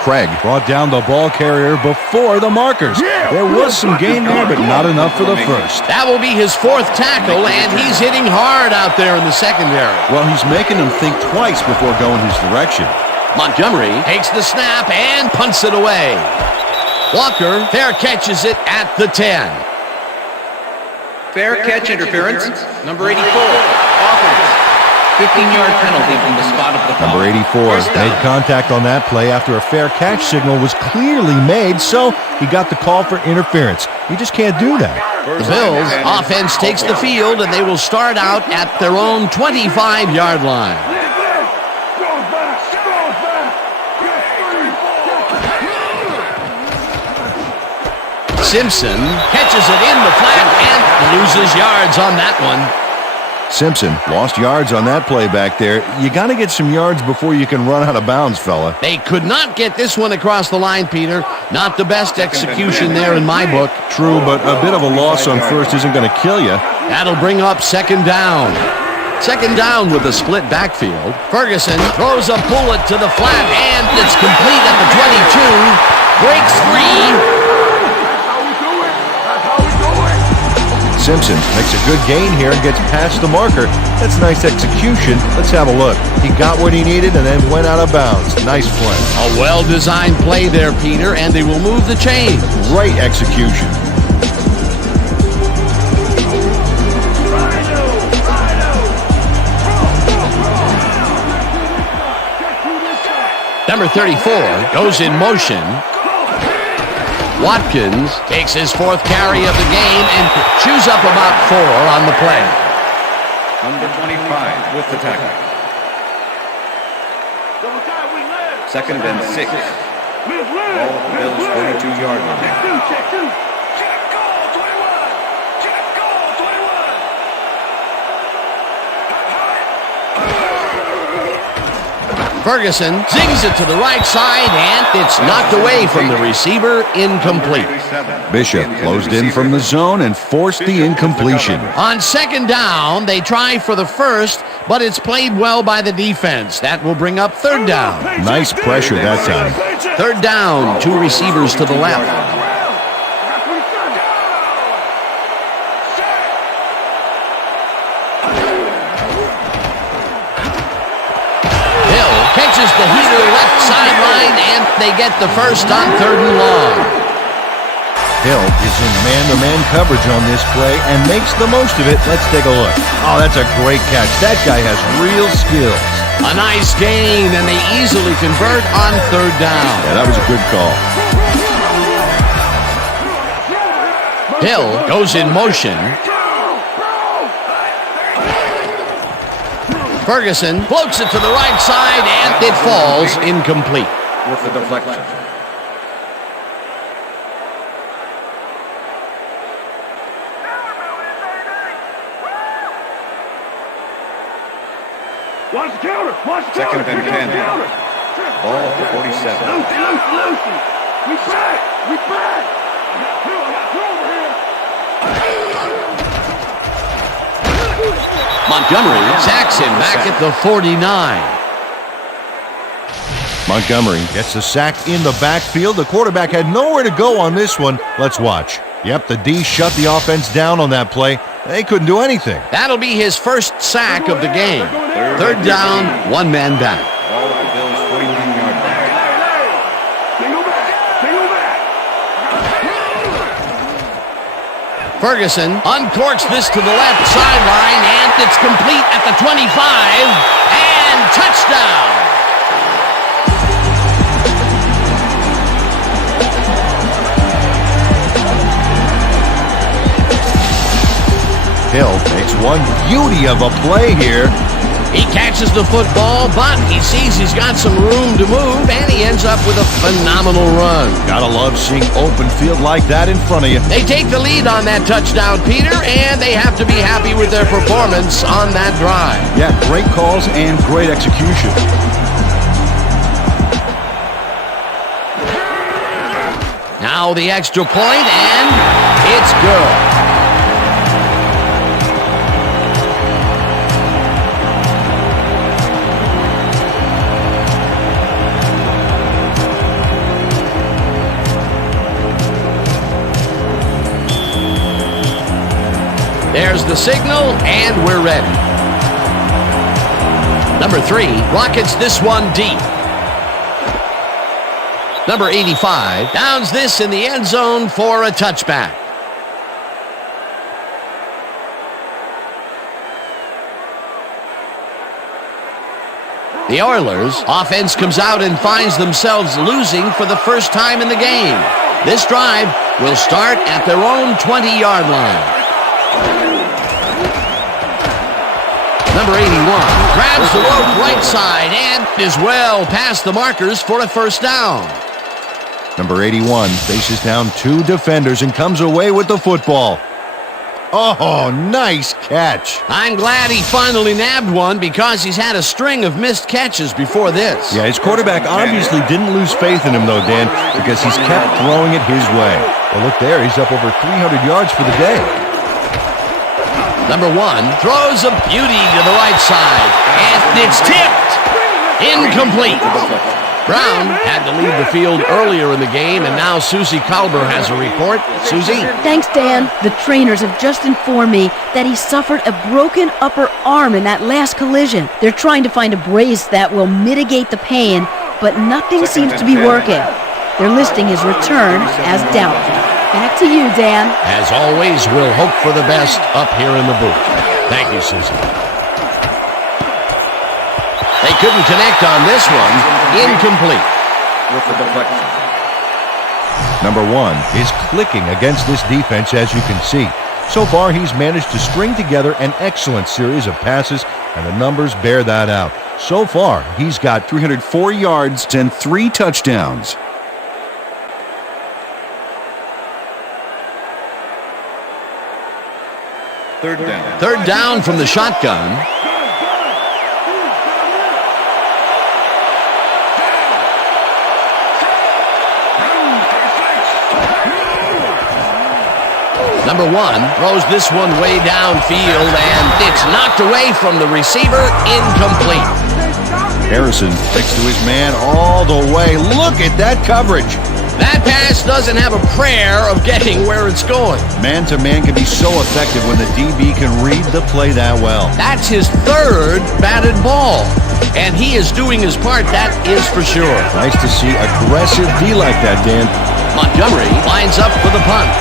Craig brought down the ball carrier before the markers. There was some gain there, but not enough for the first. That will be his 4th tackle, and he's hitting hard out there in the secondary. Well, he's making them think twice before going his direction. Montgomery takes the snap and punts it away. Walker fair catches it at the 10. Fair catch interference. Number 84. Offense. 15-yard penalty from the spot of the ball. Number 84 made contact on that play after a fair catch signal was clearly made, so he got the call for interference. You just can't do that. The Bills offense takes the field, and they will start out at their own 25-yard line. Simpson catches it in the flat and loses yards on that one. Simpson lost yards on that play back there. You got to get some yards before you can run out of bounds, fella. They could not get this one across the line, Peter. Not the best execution there in my book. True, but a bit of a loss on first isn't going to kill you. That'll bring up second down. Second down with a split backfield. Ferguson throws a bullet to the flat, and it's complete at the 22. Breaks free. Simpson makes a good gain here and gets past the marker. That's nice execution. Let's have a look. He got what he needed and then went out of bounds. Nice play. A well-designed play there, Peter, and they will move the chains. Great execution. Number 34 goes in motion. Watkins takes his 4th carry of the game and chews up about 4 on the play. Number 25 with the tackle. Second and 6. Ball at the Bills' 42-yard line. Check two. Ferguson zings it to the right side, and it's knocked away from the receiver, incomplete. Bishop closed in from the zone and forced the incompletion. On second down, they try for the first, but it's played well by the defense. That will bring up third down. Nice pressure that time. Third down, 2 receivers to the left. Catches the heater left sideline, and they get the first on 3rd and long. Hill is in man-to-man coverage on this play and makes the most of it. Let's take a look. Oh, that's a great catch. That guy has real skills. A nice gain, and they easily convert on 3rd down. Yeah, that was a good call. Hill goes in motion. Ferguson floats it to the right side, and it falls incomplete. With the deflection. Watch the counter. Watch the Second counter. and 10. Ball at the 47. Lucy. We back. I got two over here. Montgomery sacks him back at the 49. Montgomery gets a sack in the backfield. The quarterback had nowhere to go on this one. Let's watch. Yep, the D shut the offense down on that play. They couldn't do anything. That'll be his first sack of the game. 3rd down, 1 man back. Ball at the Bills' 49-yard line. Ferguson uncorks this to the left sideline, and it's complete at the 25, and touchdown. Hill makes one beauty of a play here. He catches the football, but he sees he's got some room to move, and he ends up with a phenomenal run. Gotta love seeing open field like that in front of you. They take the lead on that touchdown, Peter, and they have to be happy with their performance on that drive. Yeah, great calls and great execution. Now the extra point, and it's good. There's the signal, and we're ready. Number 3 rockets this one deep. Number 85 downs this in the end zone for a touchback. The Oilers' offense comes out and finds themselves losing for the first time in the game. This drive will start at their own 20-yard line. Number 81 grabs the rope right side and is well past the markers for a first down. Number 81 faces down 2 defenders and comes away with the football. Oh, nice catch. I'm glad he finally nabbed one because he's had a string of missed catches before this. Yeah, his quarterback obviously didn't lose faith in him, though, Dan, because he's kept throwing it his way. Well, look there, he's up over 300 yards for the day. Number 1 throws a beauty to the right side, and it's tipped. Incomplete. Brown had to leave the field earlier in the game, and now Susie Kalber has a report. Susie? Thanks, Dan. The trainers have just informed me that he suffered a broken upper arm in that last collision. They're trying to find a brace that will mitigate the pain, but nothing seems to be working. They're listing his return as doubtful. Back to you, Dan. As always, we'll hope for the best up here in the booth. Thank you, Susie. They couldn't connect on this one. Incomplete. With the deflection. Number 1 is clicking against this defense, as you can see. So far, he's managed to string together an excellent series of passes, and the numbers bear that out. So far, he's got 304 yards and 3 touchdowns. Third down from the shotgun. Number 1 throws this one way downfield, and it's knocked away from the receiver, incomplete. Harrison sticks to his man all the way. Look at that coverage. That pass doesn't have a prayer of getting where it's going. Man-to-man can be so effective when the DB can read the play that well. That's his 3rd batted ball, and he is doing his part, that is for sure. Nice to see aggressive D like that, Dan. Montgomery lines up for the punt.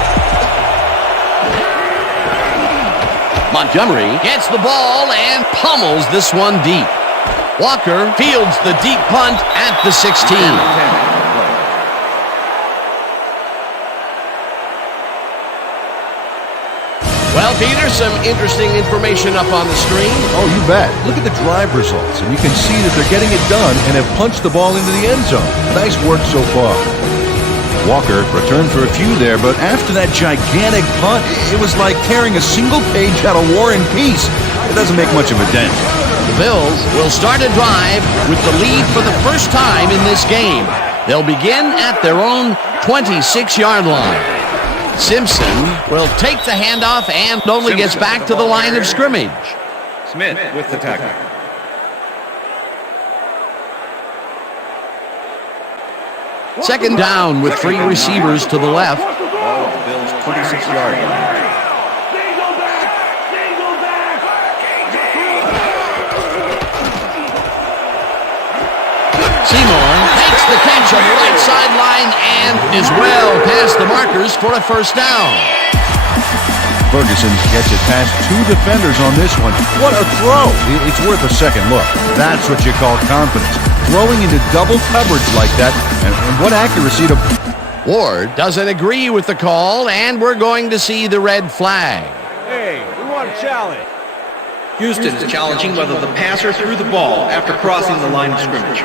Montgomery gets the ball and pummels this one deep. Walker fields the deep punt at the 16. Well, Peter, some interesting information up on the screen. Oh, you bet. Look at the drive results, and you can see that they're getting it done and have punched the ball into the end zone. Nice work so far. Walker returned for a few there, but after that gigantic punt, it was like tearing a single page out of War and Peace. It doesn't make much of a dent. The Bills will start a drive with the lead for the first time in this game. They'll begin at their own 26-yard line. Simpson will take the handoff and only gets back to the line of scrimmage. Smith with the tackle. Second down with 3 receivers to the left. Ball at the Bills' 26-yard line. Seymour takes the catch on the right sideline and is well past the markers for a first down. Ferguson gets it past 2 defenders on this one. What a throw! It's worth a second look. That's what you call confidence. Throwing into double coverage like that, and what accuracy to... Ward doesn't agree with the call, and we're going to see the red flag. Hey, we want a challenge. Houston is challenging whether the passer threw the ball after crossing the line of scrimmage.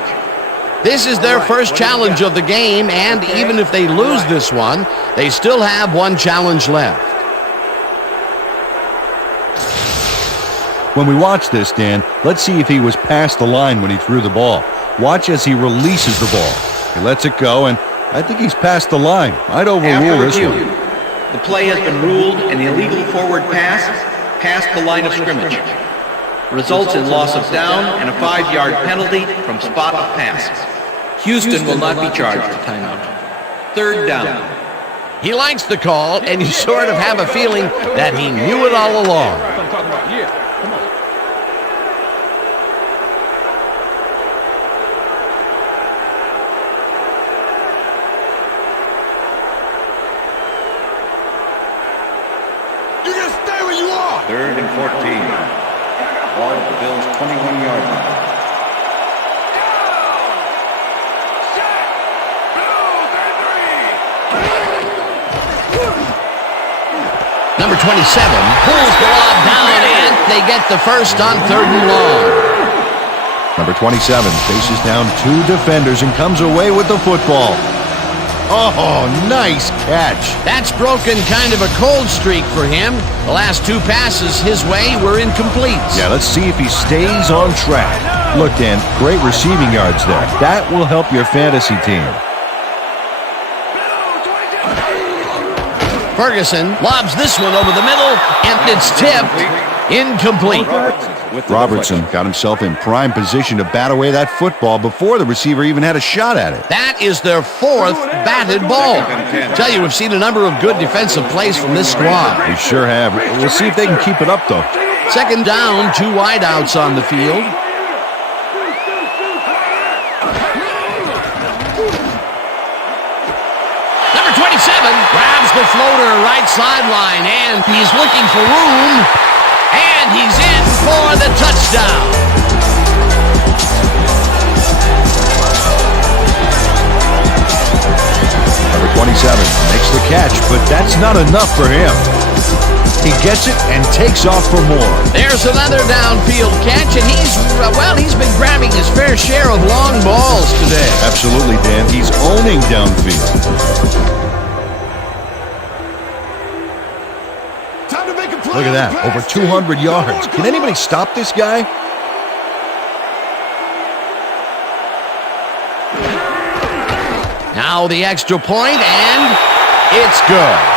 This is their first challenge of the game, and even if they lose this one, they still have 1 challenge left. When we watch this, Dan, let's see if he was past the line when he threw the ball. Watch as he releases the ball. He lets it go, and I think he's past the line. I'd overrule this one. The play has been ruled an illegal forward pass past the line of scrimmage. Results in loss of down and a 5-yard penalty from spot of pass. Houston will not be charged with timeout. Third down. He likes the call, and you sort of have a feeling that he knew it all along. I'm talking about, yeah. Come on. You just stay where you are. 3rd and 14. Ball at the Bills' 21-yard line. Number 27 pulls the lob down, and they get the first on 3rd and long. Number 27 faces down 2 defenders and comes away with the football. Oh, nice catch. That's broken kind of a cold streak for him. The last 2 passes his way were incomplete. Yeah, let's see if he stays on track. Look, Dan, great receiving yards there. That will help your fantasy team. Ferguson lobs this one over the middle, and it's tipped. Incomplete. Robertson got himself in prime position to bat away that football before the receiver even had a shot at it. That is their 4th batted ball. Tell you, we've seen a number of good defensive plays from this squad. They sure have. We'll see if they can keep it up, though. Second down, 2 wideouts on the field. Number 27 grabs the floater right sideline, and he's looking for room, and he's in for the touchdown. Number 27 makes the catch, but that's not enough for him. He gets it and takes off for more. There's another downfield catch, and he's been grabbing his fair share of long balls today. Absolutely, Dan. He's owning downfield. Look at that, over 200 yards. Can anybody stop this guy? Now the extra point, and it's good.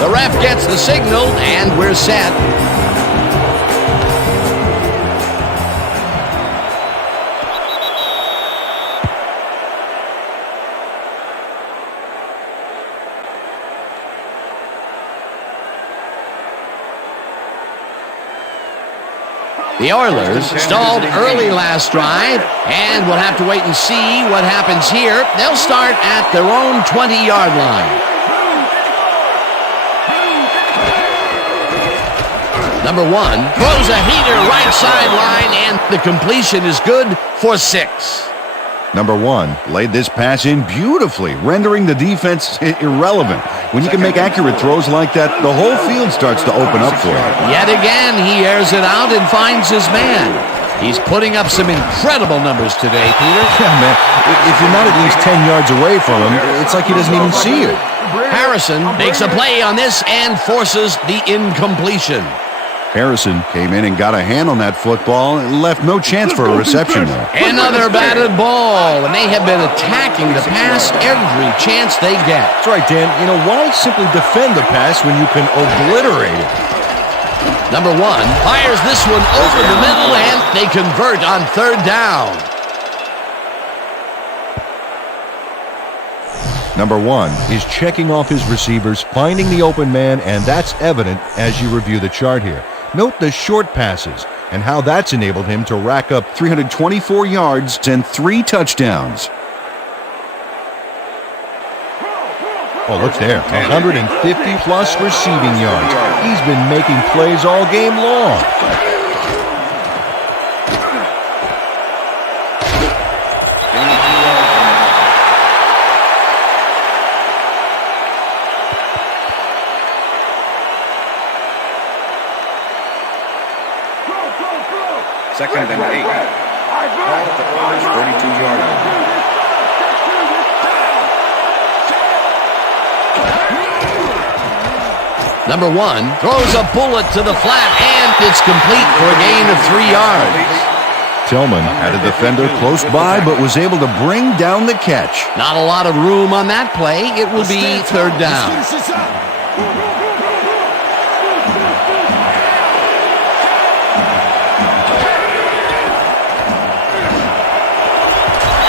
The ref gets the signal, and we're set. The Oilers stalled early last drive, and we'll have to wait and see what happens here. They'll start at their own 20-yard line. Number 1 throws a heater right sideline, and the completion is good for 6. Number 1 laid this pass in beautifully, rendering the defense irrelevant. When you can make accurate throws like that, the whole field starts to open up for you. Yet again, he airs it out and finds his man. He's putting up some incredible numbers today, Peter. Yeah, man. If you're not at least 10 yards away from him, it's like he doesn't even see you. Harrison makes a play on this and forces the incompletion. Harrison came in and got a hand on that football and left no chance for a reception there. Another batted ball, and they have been attacking the pass every chance they get. That's right, Dan. You know, why simply defend the pass when you can obliterate it? Number 1 fires this one over the middle, and they convert on 3rd down. Number 1 is checking off his receivers, finding the open man, and that's evident as you review the chart here. Note the short passes and how that's enabled him to rack up 324 yards and 3 touchdowns. Oh, look there, 150-plus receiving yards. He's been making plays all game long. Second and 8. Ball at the Oilers' 32-yard line. Number 1 throws a bullet to the flat, and it's complete for a gain of 3 yards. Tillman had a defender close by, but was able to bring down the catch. Not a lot of room on that play. It will be 3rd down.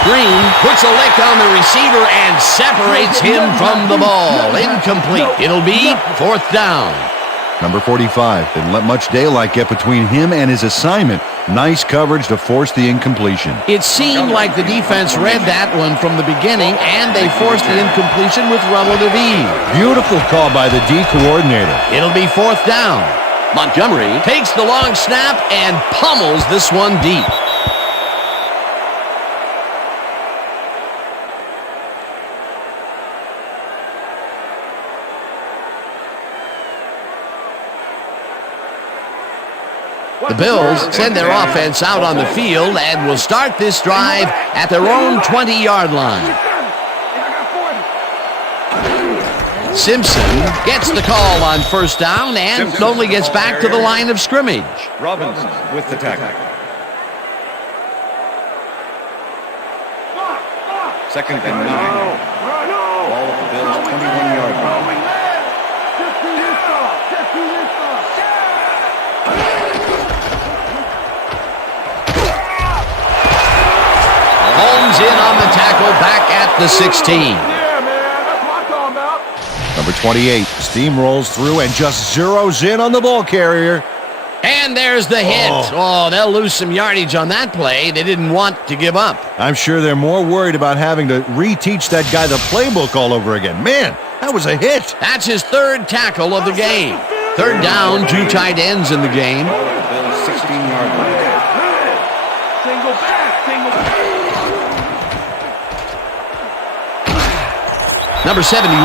Green puts a lick on the receiver and separates him from the ball. Incomplete. It'll be 4th down. Number 45 didn't let much daylight get between him and his assignment. Nice coverage to force the incompletion. It seemed like the defense read that one from the beginning, and they forced the incompletion with relative ease. Beautiful call by the D coordinator. It'll be 4th down. Montgomery takes the long snap and pummels this one deep. The Bills send their offense out on the field and will start this drive at their own 20-yard line. Simpson gets the call on 1st down and only gets back to the line of scrimmage. Robinson with the tackle. Second and 9. Ball at the Bills' 21-yard line. Holmes in on the tackle back at the 16. Yeah, man, that's what I'm talking about. Number 28 steamrolls through and just zeroes in on the ball carrier. And there's the hit. Oh, they'll lose some yardage on that play. They didn't want to give up. I'm sure they're more worried about having to reteach that guy the playbook all over again. Man, that was a hit. That's his third tackle of the game. Third down, 2 tight ends in the game. Bill's 16-yard line. Single back, single back. Number 71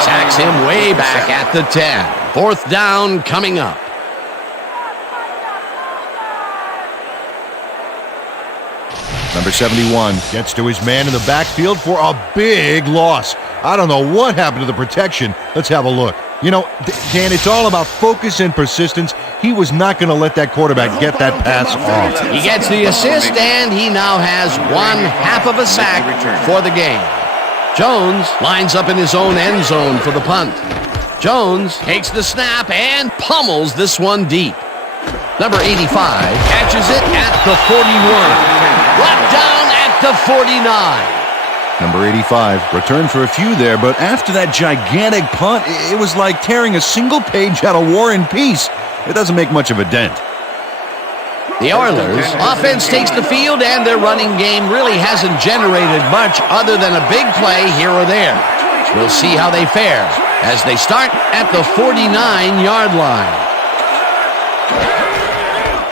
sacks him way back at the 10. Fourth down coming up. Number 71 gets to his man in the backfield for a big loss. I don't know what happened to the protection. Let's have a look. You know, Dan, it's all about focus and persistence. He was not going to let that quarterback get that pass off. He gets the assist, and he now has 1/2 of a sack for the game. Jones lines up in his own end zone for the punt. Jones takes the snap and pummels this one deep. Number 85 catches it at the 41. Brought down at the 49. Number 85 returned for a few there, but after that gigantic punt, it was like tearing a single page out of War and Peace. It doesn't make much of a dent. The Oilers' offense takes the field, and their running game really hasn't generated much other than a big play here or there. We'll see how they fare as they start at the 49-yard line.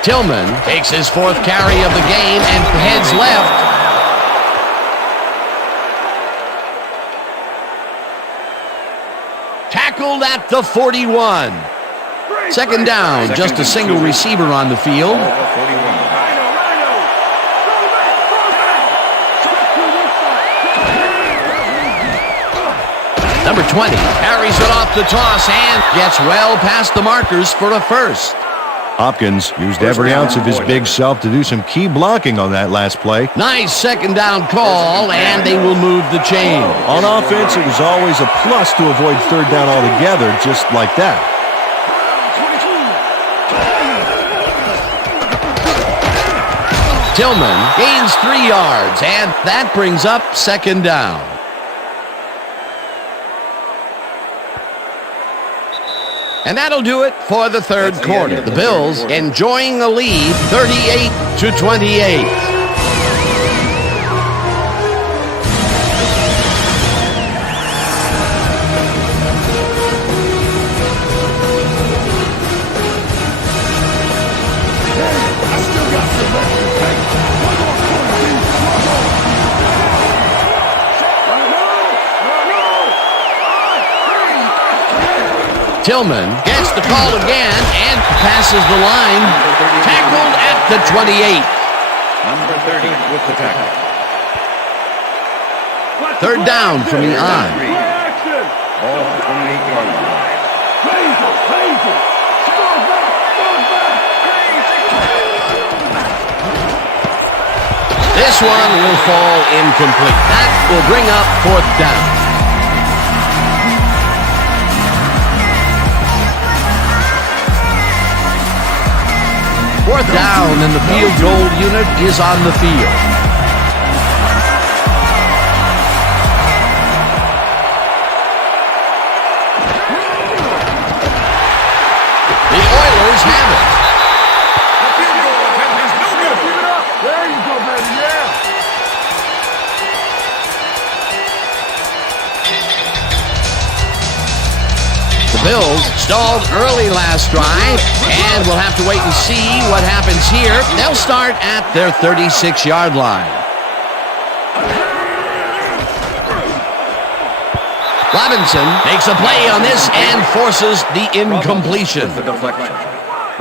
Tillman takes his 4th carry of the game and heads left. Tackled at the 41. Second down, just a single receiver on the field. Number 20 carries it off the toss and gets well past the markers for a first. Hopkins used every ounce of his big self to do some key blocking on that last play. Nice second down call, and they will move the chain. On offense, it was always a plus to avoid third down altogether, just like that. Tillman gains 3 yards, and that brings up second down. And that'll do it for the third quarter. The Bills enjoying a lead, 38-28. Tillman gets the call again and passes the line. Tackled at the 28. Number 30 with the tackle. Third down from the on. Ball 28-yard line. This one will fall incomplete. That will bring up 4th down. Fourth down, and the field goal unit is on the field. The Oilers have it. The field goal attempt is no good. Keep it up. There you go, baby. Yeah. The Bills stalled early last drive, and we'll have to wait and see what happens here. They'll start at their 36-yard line. Robinson makes a play on this and forces the incompletion. The deflection.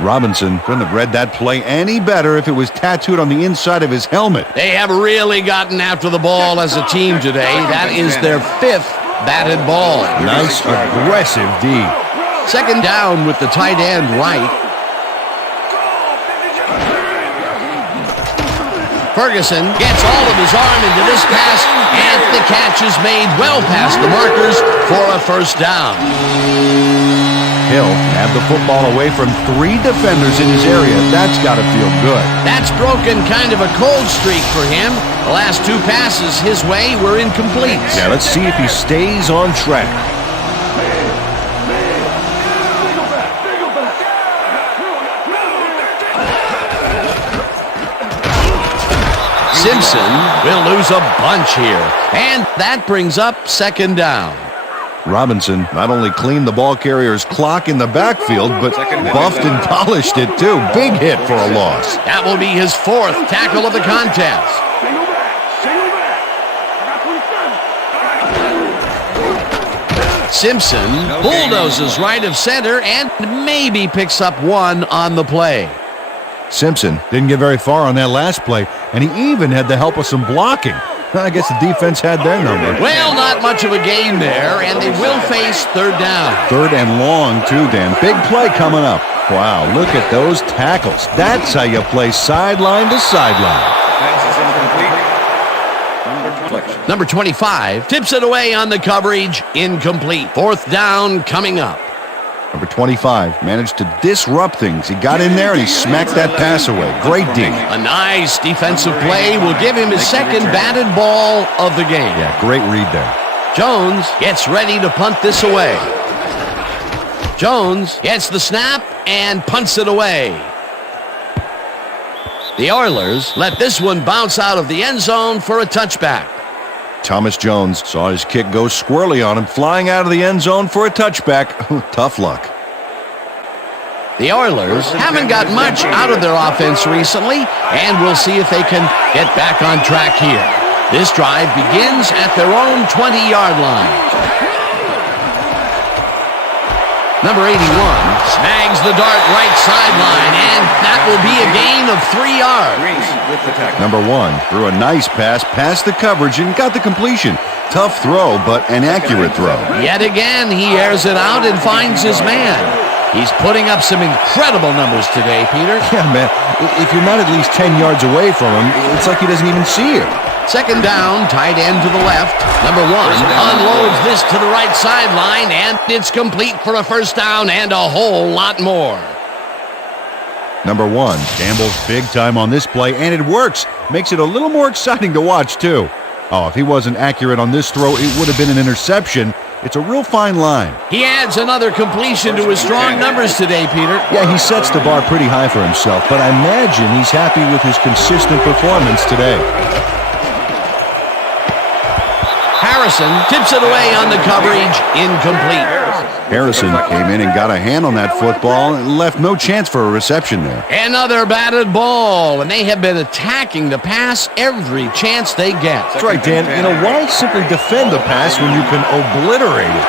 Robinson couldn't have read that play any better if it was tattooed on the inside of his helmet. They have really gotten after the ball as a team today. That is their 5th batted ball. Nice, aggressive D. Second down with the tight end right. Ferguson gets all of his arm into this pass, and the catch is made well past the markers for a first down. Hill had the football away from 3 defenders in his area. That's got to feel good. That's broken kind of a cold streak for him. The last 2 passes his way were incomplete. Yeah, let's see if he stays on track. Simpson will lose a bunch here. And that brings up second down. Robinson not only cleaned the ball carrier's clock in the backfield, but buffed and polished it too. Big hit for a loss. That will be his fourth tackle of the contest. Simpson bulldozes right of center and maybe picks up one on the play. Simpson didn't get very far on that last play, and he even had the help of some blocking. I guess the defense had their number. Well, not much of a gain there, and they will face third down. Third and long, too, Dan. Big play coming up. Wow, look at those tackles. That's how you play sideline to sideline. Number 25 tips it away on the coverage. Incomplete. Fourth down coming up. Number 25 managed to disrupt things. He got in there and he smacked that pass away. Great D. A nice defensive play will give him his second batted ball of the game. Yeah, great read there. Jones gets ready to punt this away. Jones gets the snap and punts it away. The Oilers let this one bounce out of the end zone for a touchback. Thomas Jones saw his kick go squirrely on him, flying out of the end zone for a touchback. Tough luck. The Oilers haven't got much out of their offense recently, and we'll see if they can get back on track here. This drive begins at their own 20-yard line. Number 81 snags the dart right sideline, and that will be a gain of 3 yards. Number 1 threw a nice pass past the coverage and got the completion. Tough throw, but an accurate throw. Yet again, he airs it out and finds his man. He's putting up some incredible numbers today, Peter. Yeah, man. If you're not at least 10 yards away from him, it's like he doesn't even see you. Second down, tight end to the left. Number 1 unloads this to the right sideline, and it's complete for a first down and a whole lot more. Number 1 gambles big time on this play, and it works. Makes it a little more exciting to watch, too. Oh, if he wasn't accurate on this throw, it would have been an interception. It's a real fine line. He adds another completion to his strong numbers today, Peter. Yeah, he sets the bar pretty high for himself, but I imagine he's happy with his consistent performance today. Harrison tips it away on the coverage. Incomplete. Harrison came in and got a hand on that football and left no chance for a reception there. Another batted ball, and they have been attacking the pass every chance they get. That's right, Dan. Why simply defend the pass when you can obliterate it?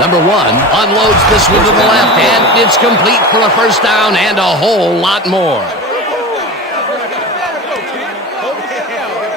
Number 1 unloads this one to the left, and it's complete for a first down and a whole lot more.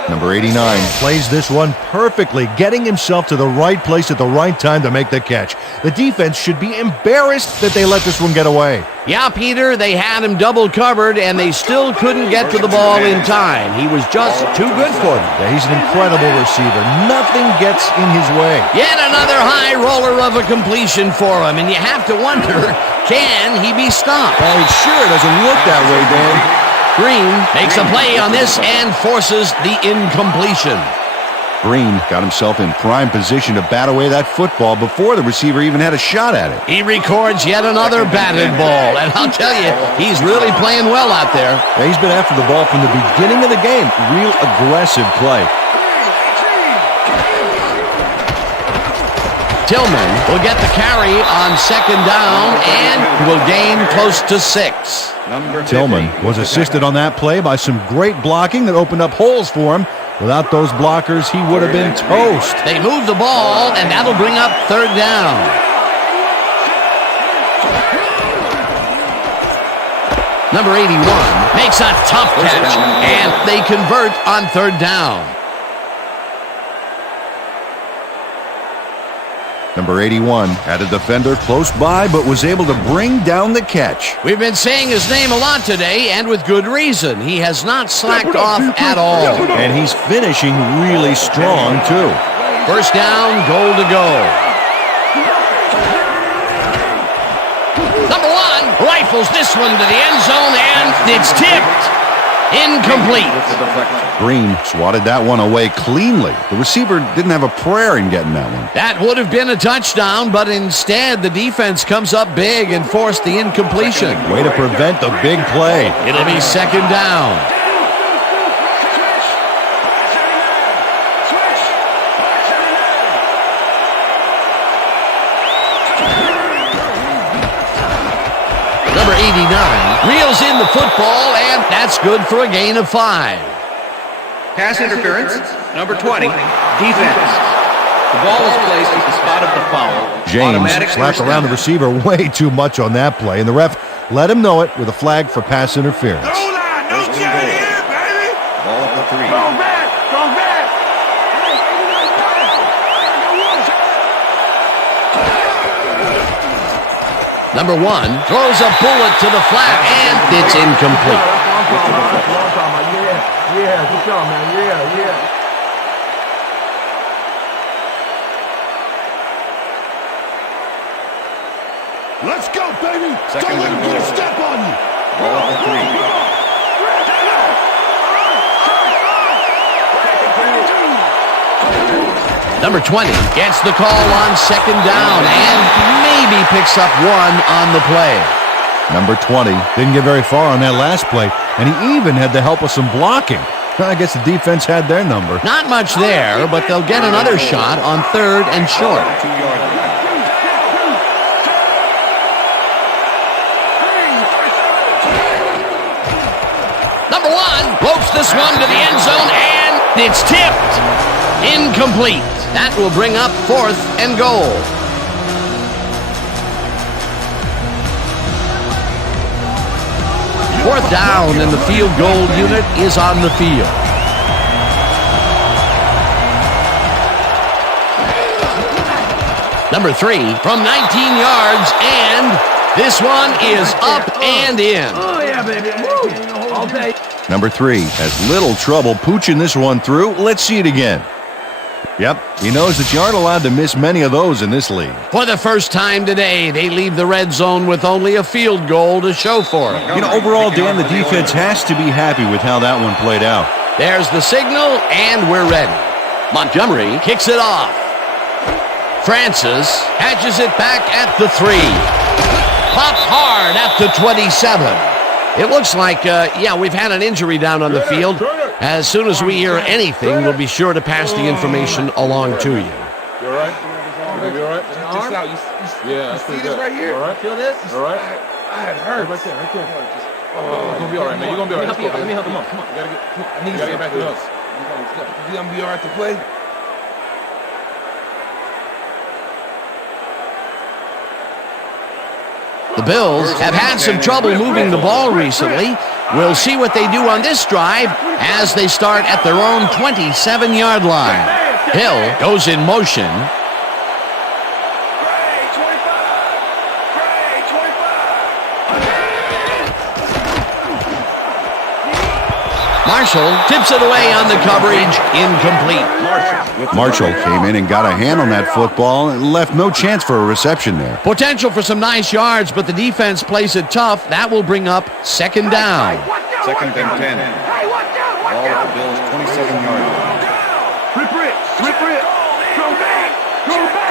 Number 89 plays this one perfectly, getting himself to the right place at the right time to make the catch. The defense should be embarrassed that they let this one get away. Yeah, Peter, they had him double covered, and they still couldn't get to the ball in time. He was just too good for them. Yeah, he's an incredible receiver. Nothing gets in his way. Yet another high roller of a completion for him, and you have to wonder, can he be stopped? Well, it sure doesn't look that way, Dan. Green makes a play on this and forces the incompletion. Green got himself in prime position to bat away that football before the receiver even had a shot at it. He records yet another batted ball, and I'll tell you, he's really playing well out there. Yeah, he's been after the ball from the beginning of the game. Real aggressive play. Tillman will get the carry on second down and will gain close to 6. Tillman was assisted on that play by some great blocking that opened up holes for him. Without those blockers, he would have been toast. They move the ball, and that'll bring up third down. Number 81 makes a tough catch, and they convert on third down. Number 81 had a defender close by, but was able to bring down the catch. We've been saying his name a lot today, and with good reason. He has not slacked off at all. And he's finishing really strong, too. First down, goal to go. Number 1 rifles this one to the end zone, and it's tipped. Incomplete. Green swatted that one away cleanly. The receiver didn't have a prayer in getting that one. That would have been a touchdown, but instead the defense comes up big and forced the incompletion. Way to prevent the big play. It'll be second down. Number 89 reels in the football, and that's good for a gain of 5. Pass interference, number 20, defense. The ball is placed at the spot of the foul. James Automatic slapped first around down. the receiver way too much on that play, and the ref let him know it with a flag for pass interference. Goal line, no First and shot goal. here, baby. Ball at the 3. Go back, go back. Number 1 throws a bullet to the flat, and it's incomplete. Yeah, good job, man. Yeah. Let's go, baby! Second and goal. step on you! Ball at the 3. Number 20 gets the call on second down and maybe picks up 1 on the play. Number 20 didn't get very far on that last play, and he even had the help of some blocking. I guess the defense had their number. Not much there, but they'll get another shot on third and short. 2-yard line. Number 1 ropes this one to the end zone, and it's tipped. Incomplete. That will bring up 4th and goal. Fourth down, and the field goal unit is on the field. Number 3 from 19 yards, and this one is up and in. Oh, yeah, baby. Woo. All day. Number 3 has little trouble pooching this one through. Let's see it again. Yep, he knows that you aren't allowed to miss many of those in this league. For the first time today, they leave the red zone with only a field goal to show for it. You know, overall, Dan, the defense has to be happy with how that one played out. There's the signal, and we're ready. Montgomery kicks it off. Francis hatches it back at the 3. Popped hard at the 27. It looks like, we've had an injury down on the field. As soon as we hear anything, we'll be sure to pass the information along to you. You all right? You all right? Just out. Yeah, You see this right here? All right? Feel this? All right? I had hurt. Right there. You're gonna be all right, man. You're gonna be all right. Let me help you. Come on. You gotta get back to us. You gonna be all right to play? The Bills have had some trouble moving the ball recently. We'll see what they do on this drive as they start at their own 27-yard line. Hill goes in motion. Marshall tips it away on the coverage, incomplete. Marshall came in and got a hand on that football and left no chance for a reception there. Potential for some nice yards, but the defense plays it tough. That will bring up second down. Second and 10. Ball at the Bills' 27-yard line. Rip it. Go back. Motion.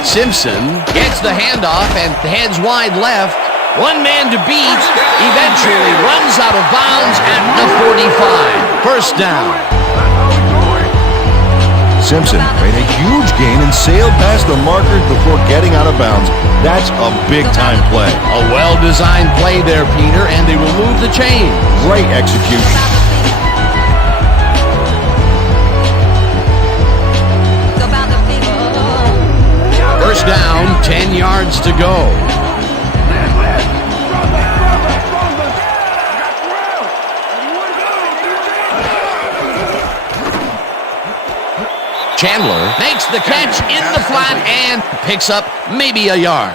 Simpson gets the handoff and heads wide left. One man to beat. Eventually runs out of bounds at the 45. First down. Simpson made a huge gain and sailed past the markers before getting out of bounds. That's a big-time play. A well-designed play there, Peter, and they will move the chains. Great execution. First down, 10 yards to go. Chandler makes the catch in the flat and picks up maybe a yard.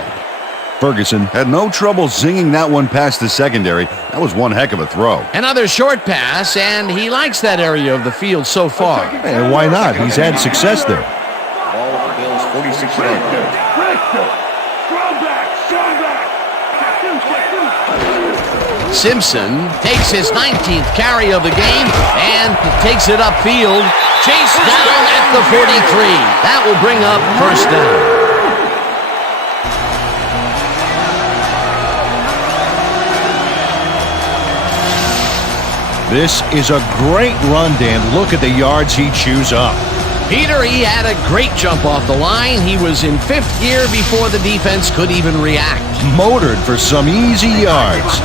Ferguson had no trouble zinging that one past the secondary. That was one heck of a throw. Another short pass, and he likes that area of the field so far. And why not? He's had success there. Ball at the Bills' 46-yard line. Simpson takes his 19th carry of the game and takes it upfield. Chased down at the 43. That will bring up first down. This is a great run, Dan. Look at the yards he chews up. Peter, he had a great jump off the line. He was in 5th gear before the defense could even react. Motored for some easy yards.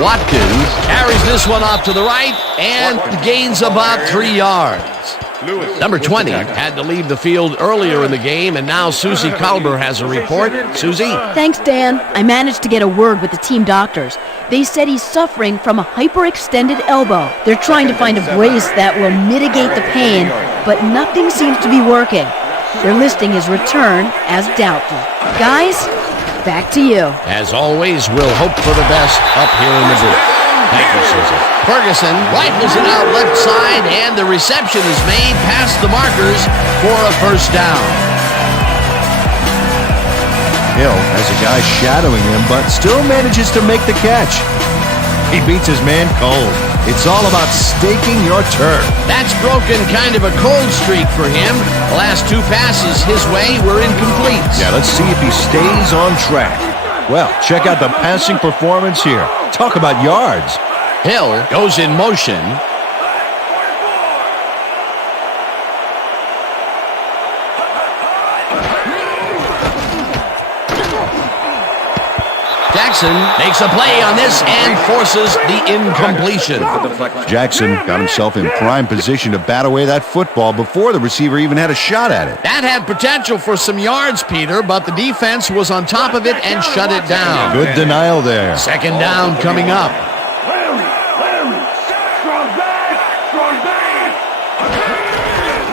Watkins carries this one off to the right and gains about 3 yards. Number 20 had to leave the field earlier in the game, and now Susie Kalber has a report. Susie? Thanks, Dan. I managed to get a word with the team doctors. They said he's suffering from a hyperextended elbow. They're trying to find a brace that will mitigate the pain, but nothing seems to be working. They're listing his return as doubtful. Guys, back to you. As always, we'll hope for the best up here in the booth. Thank you, Susie. Ferguson rifles it out left side, and the reception is made past the markers for a first down. Hill has a guy shadowing him, but still manages to make the catch. He beats his man cold. It's all about staking your turf. That's broken kind of a cold streak for him. The last 2 passes his way were incomplete. Yeah, let's see if he stays on track. Well, check out the passing performance here. Talk about yards. Hill goes in motion. Jackson makes a play on this and forces the incompletion. Jackson got himself in prime position to bat away that football before the receiver even had a shot at it. That had potential for some yards, Peter, but the defense was on top of it and shut it down. Good denial there. Second down coming up.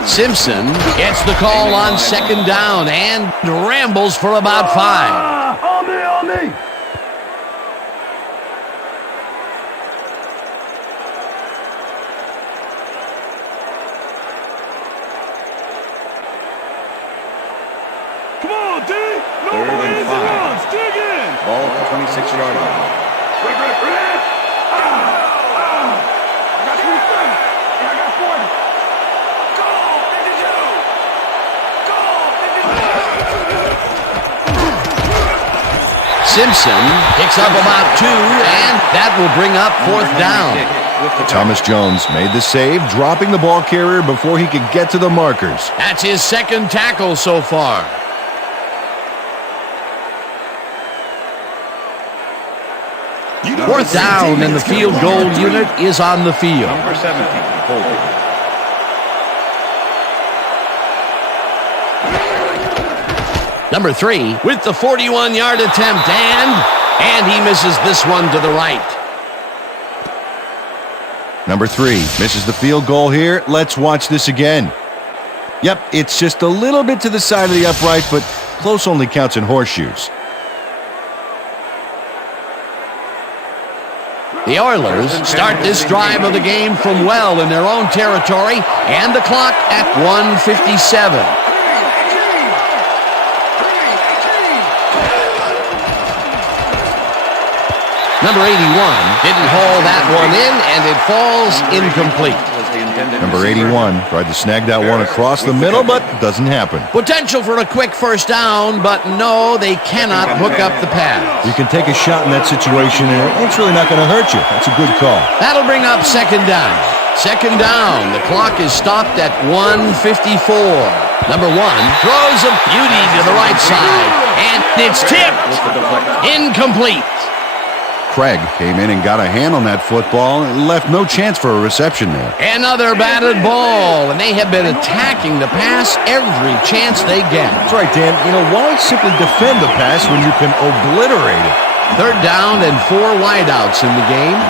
Simpson gets the call on second down and rambles for about 5. On me. Come on, D. No Third more and easy 5. runs. Dig in. Ball at the 26-yard line. I got 27. And I got 40. Go, 52. Simpson picks up about 2, and that will bring up 4th down. Thomas Jones made the save, dropping the ball carrier before he could get to the markers. That's his second tackle so far. Fourth down, and the field goal unit is on the field. Number 17, holding. Number 3 with the 41-yard attempt, and he misses this one to the right. Number 3 misses the field goal here. Let's watch this again. Yep, it's just a little bit to the side of the upright, but close only counts in horseshoes. The Oilers start this drive of the game from well in their own territory, and the clock at 1:57. Number 81 didn't haul that one in, and it falls incomplete. Number 81 tried to snag that one across the middle, but doesn't happen. Potential for a quick first down, but no, they cannot hook up the pass. You can take a shot in that situation, and it's really not going to hurt you. That's a good call. That'll bring up second down. Second down. The clock is stopped at 1:54. Number 1 throws a beauty to the right side, and it's tipped. Incomplete. Craig came in and got a hand on that football and left no chance for a reception there. Another batted ball, and they have been attacking the pass every chance they get. That's right, Dan. You know, why simply defend the pass when you can obliterate it? Third down and 4 wideouts in the game.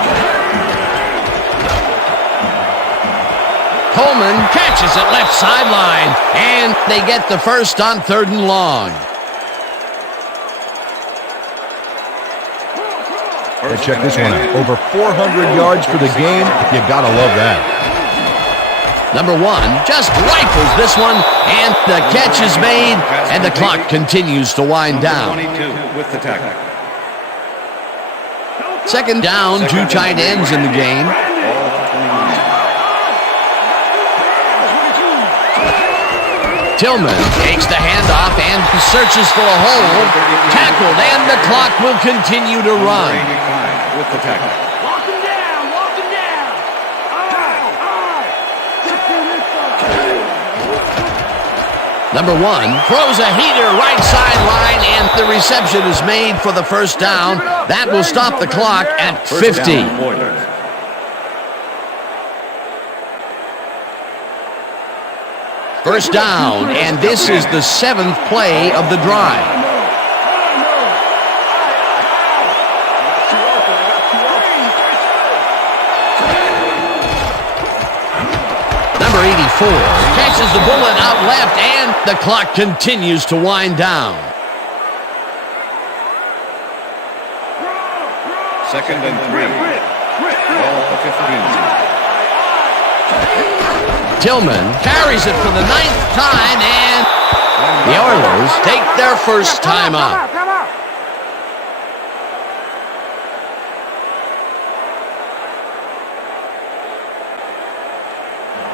Coleman catches it left sideline, and they get the first on 3rd and long. And check this one out. Over 400 yards for the game. You gotta love that. Number 1 just rifles this one, and the catch is made, and the clock continues to wind down. 22 with the tackle. Second down, 2 tight ends in the game. Tillman takes the handoff and searches for a hole. Tackled, and the clock will continue to run. 85 with the tackle. Walk him down. Walk him down. Number 1 throws a heater right sideline, and the reception is made for the first down. That will stop the clock at 50. First down, and this is the 7th play of the drive. Number 84 catches the bullet out left, and the clock continues to wind down. Second and 3. Ball for 15. Tillman carries it for the 9th time, and the Oilers take their first time out. Come out.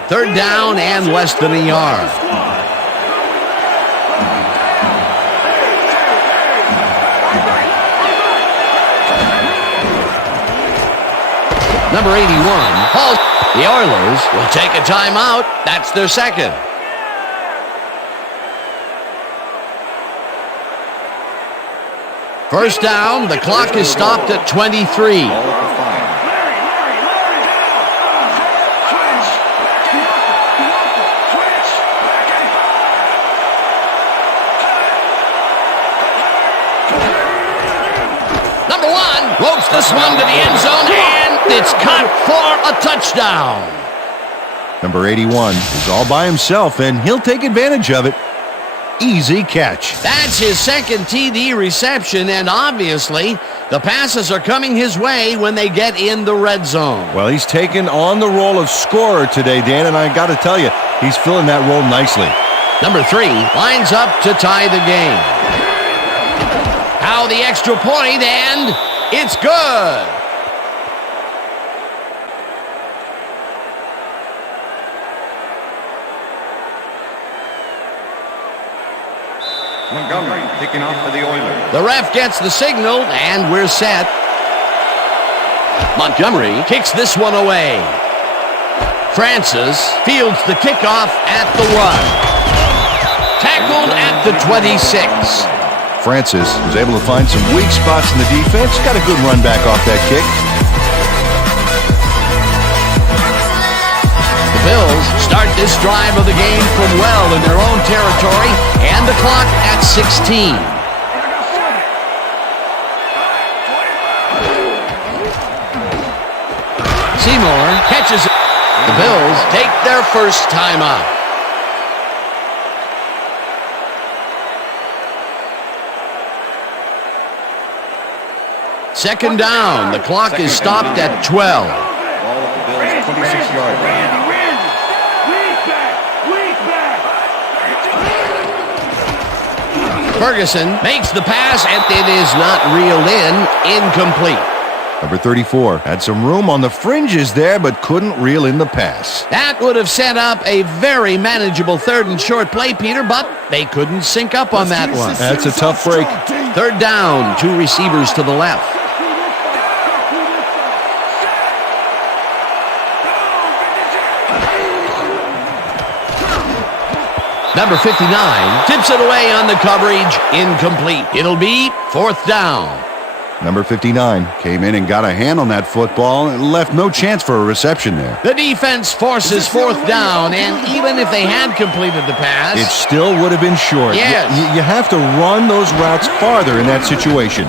Third down and less than a yard. Number 81, Paul. The Oilers will take a timeout. That's their second. First down, the clock is stopped at 23. Number 1 ropes this one to the end zone, and it's caught for a touchdown. Number 81 is all by himself, and he'll take advantage of it. Easy catch. That's his second TD reception, and obviously the passes are coming his way when they get in the red zone. Well, he's taken on the role of scorer today, Dan, and I got to tell you, he's filling that role nicely. Number 3 lines up to tie the game. Now the extra point, and it's good. Montgomery kicking off for the Oilers. The ref gets the signal, and we're set. Montgomery kicks this one away. Francis fields the kickoff at the 1. Tackled at the 26. Francis was able to find some weak spots in the defense. Got a good run back off that kick. The Bills start this drive of the game from well in their own territory, and the clock at 16. Seymour catches it. The Bills take their first timeout. Second down. The clock is stopped at 12. Ball at the Bills' 26-yard line. Ferguson makes the pass, and it is not reeled in. Incomplete. Number 34 had some room on the fringes there, but couldn't reel in the pass. That would have set up a very manageable third and short play, Peter, but they couldn't sync up on that one. That's a tough break. Third down, 2 receivers to the left. Number 59 tips it away on the coverage. Incomplete. It'll be fourth down. Number 59 came in and got a hand on that football and left no chance for a reception there. The defense forces fourth down, and even if they had completed the pass, it still would have been short. Yes. You have to run those routes farther in that situation.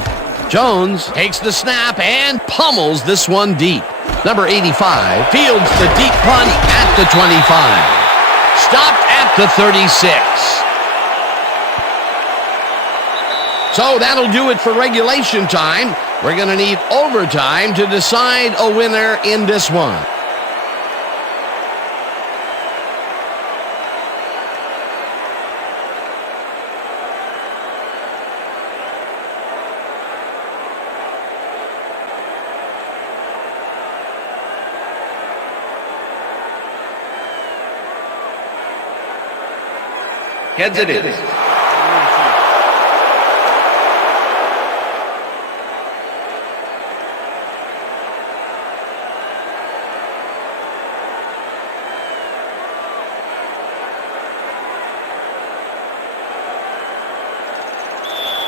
Jones takes the snap and pummels this one deep. Number 85 fields the deep punt at the 25. Stopped at the 36. So that'll do it for regulation time. We're going to need overtime to decide a winner in this one. Heads it is.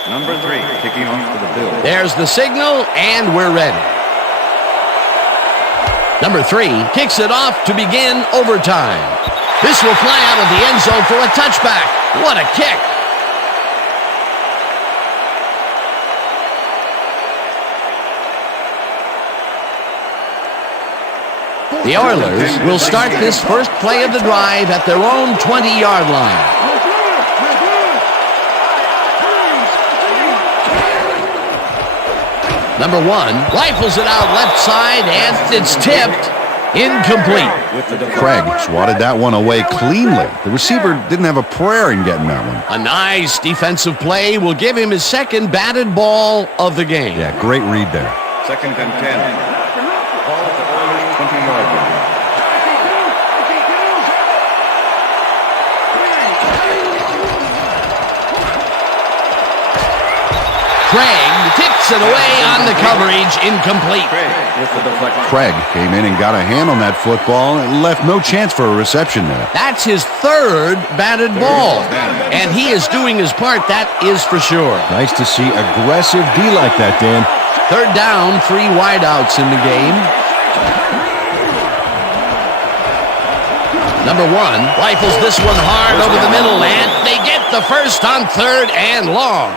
Number 3, kicking off for the Bills. There's the signal, and we're ready. Number 3 kicks it off to begin overtime. This will fly out of the end zone for a touchback. What a kick. The Oilers will start this first play of the drive at their own 20-yard line. Number 1 rifles it out left side, and it's tipped. Incomplete. Craig swatted that one away cleanly. The receiver didn't have a prayer in getting that one. A nice defensive play will give him his second batted ball of the game. Yeah, great read there. 2nd and 10. Ball at the Oilers' 20-yard line. Craig tips it away on the coverage. Incomplete. Craig came in and got a hand on that football and left no chance for a reception there. That's his third batted ball, and he is doing his part, that is for sure. Nice to see aggressive D like that, Dan. 3rd down, 3 wideouts in the game. Number 1 rifles this one hard over the middle, and they get the first on 3rd and long.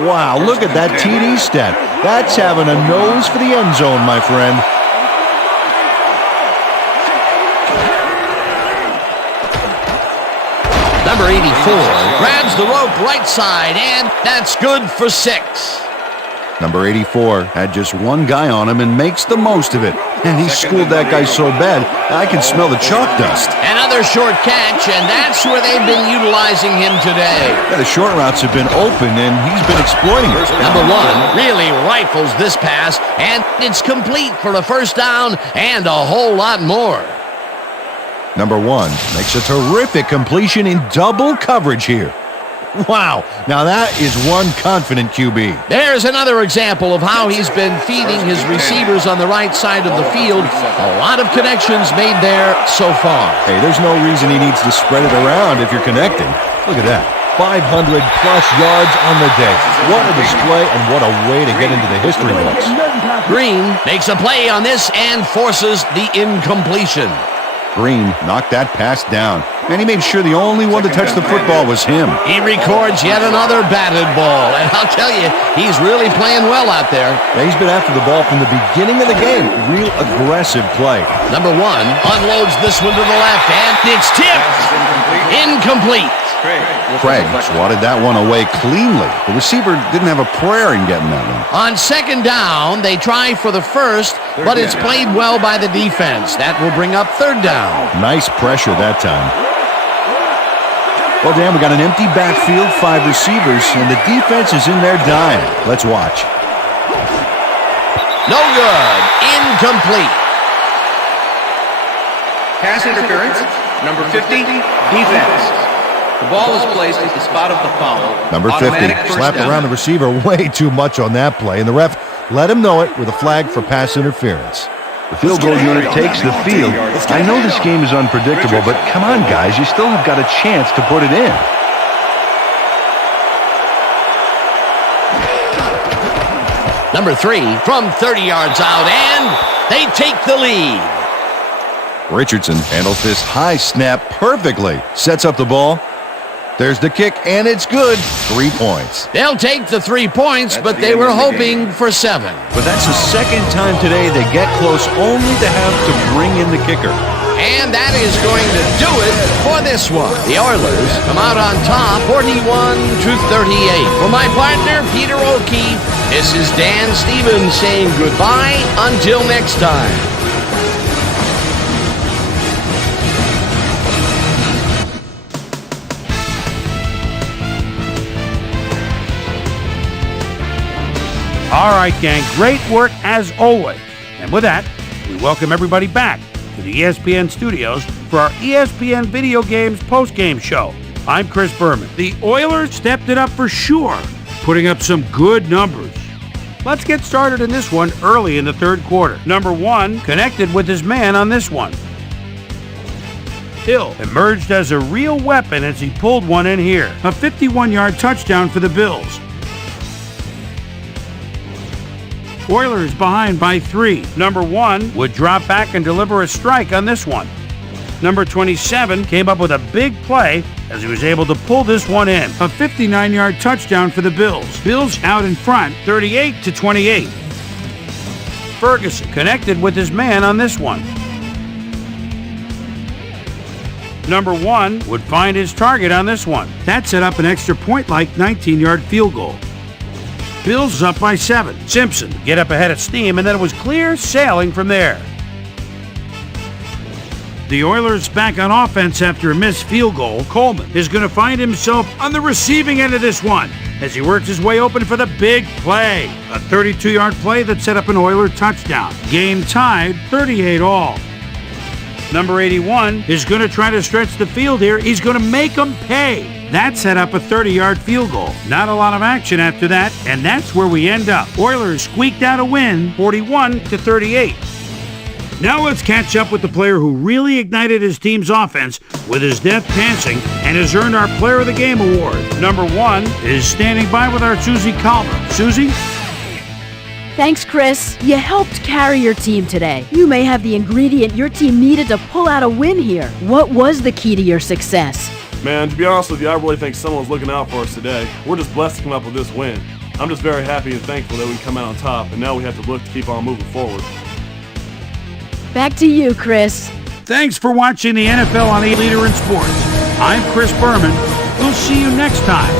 Wow, look at that TD stat. That's having a nose for the end zone, my friend. Number 84 grabs the rope right side, and that's good for 6. Number 84 had just one guy on him and makes the most of it. And he schooled that guy so bad, I can smell the chalk dust. Another short catch, and that's where they've been utilizing him today. Yeah, the short routes have been open, and he's been exploiting it. Number 1 really rifles this pass, and it's complete for a first down and a whole lot more. Number 1 makes a terrific completion in double coverage here. Wow, now that is one confident QB. There's another example of how he's been feeding his receivers on the right side of the field. A lot of connections made there so far. Hey, there's no reason he needs to spread it around if you're connecting. Look at that. 500-plus yards on the day. What a display and what a way to get into the history books. Green makes a play on this and forces the incompletion. Green knocked that pass down, and he made sure the only one to touch the football was him. He records yet another batted ball, and I'll tell you, he's really playing well out there. Yeah, he's been after the ball from the beginning of the game. Real aggressive play. Number 1 unloads this one to the left, and it's tipped. Incomplete. Craig swatted that one away cleanly. The receiver didn't have a prayer in getting that one. On 2nd down, they try for the first, but it's played well by the defense. That will bring up 3rd down. Nice pressure that time. Well, Dan, we got an empty backfield, 5 receivers, and the defense is in their dime. Let's watch. No good. Incomplete. Pass interference. Number 50, defense. The ball is placed at the spot of the foul. Number 50 slapped around the receiver way too much on that play, and the ref let him know it with a flag for pass interference. The field goal unit takes the field. I know this game is unpredictable, but come on, guys, you still have got a chance to put it in. Number 3 from 30 yards out, and they take the lead. Richardson handles this high snap perfectly. Sets up the ball. There's the kick, and it's good. 3 points. They'll take the 3 points, but they were hoping for 7. But that's the second time today they get close only to have to bring in the kicker. And that is going to do it for this one. The Oilers come out on top 41-38. For my partner, Peter O'Keefe, this is Dan Stevens saying goodbye until next time. All right, gang, great work as always. And with that, we welcome everybody back to the ESPN studios for our ESPN Video Games post-game show. I'm Chris Berman. The Oilers stepped it up for sure, putting up some good numbers. Let's get started in this one early in the third quarter. Number 1 connected with his man on this one. Hill emerged as a real weapon as he pulled one in here. A 51-yard touchdown for the Bills. Oilers behind by 3. Number 1 would drop back and deliver a strike on this one. Number 27 came up with a big play as he was able to pull this one in. A 59-yard touchdown for the Bills. Bills out in front, 38-28. Ferguson connected with his man on this one. Number 1 would find his target on this one. That set up an extra point-like 19-yard field goal. Bills up by 7. Simpson get up ahead of steam, and then it was clear sailing from there. The Oilers back on offense after a missed field goal. Coleman is going to find himself on the receiving end of this one as he works his way open for the big play. A 32-yard play that set up an Oiler touchdown. Game tied 38-all. Number 81 is going to try to stretch the field here. He's going to make them pay. That set up a 30-yard field goal. Not a lot of action after that, and that's where we end up. Oilers squeaked out a win, 41-38. Now let's catch up with the player who really ignited his team's offense with his deft passing and has earned our Player of the Game award. Number 1 is standing by with our Susie Calver. Susie? Thanks, Chris. You helped carry your team today. You may have the ingredient your team needed to pull out a win here. What was the key to your success? Man, to be honest with you, I really think someone's looking out for us today. We're just blessed to come up with this win. I'm just very happy and thankful that we come out on top, and now we have to look to keep on moving forward. Back to you, Chris. Thanks for watching the NFL on A Leader in Sports. I'm Chris Berman. We'll see you next time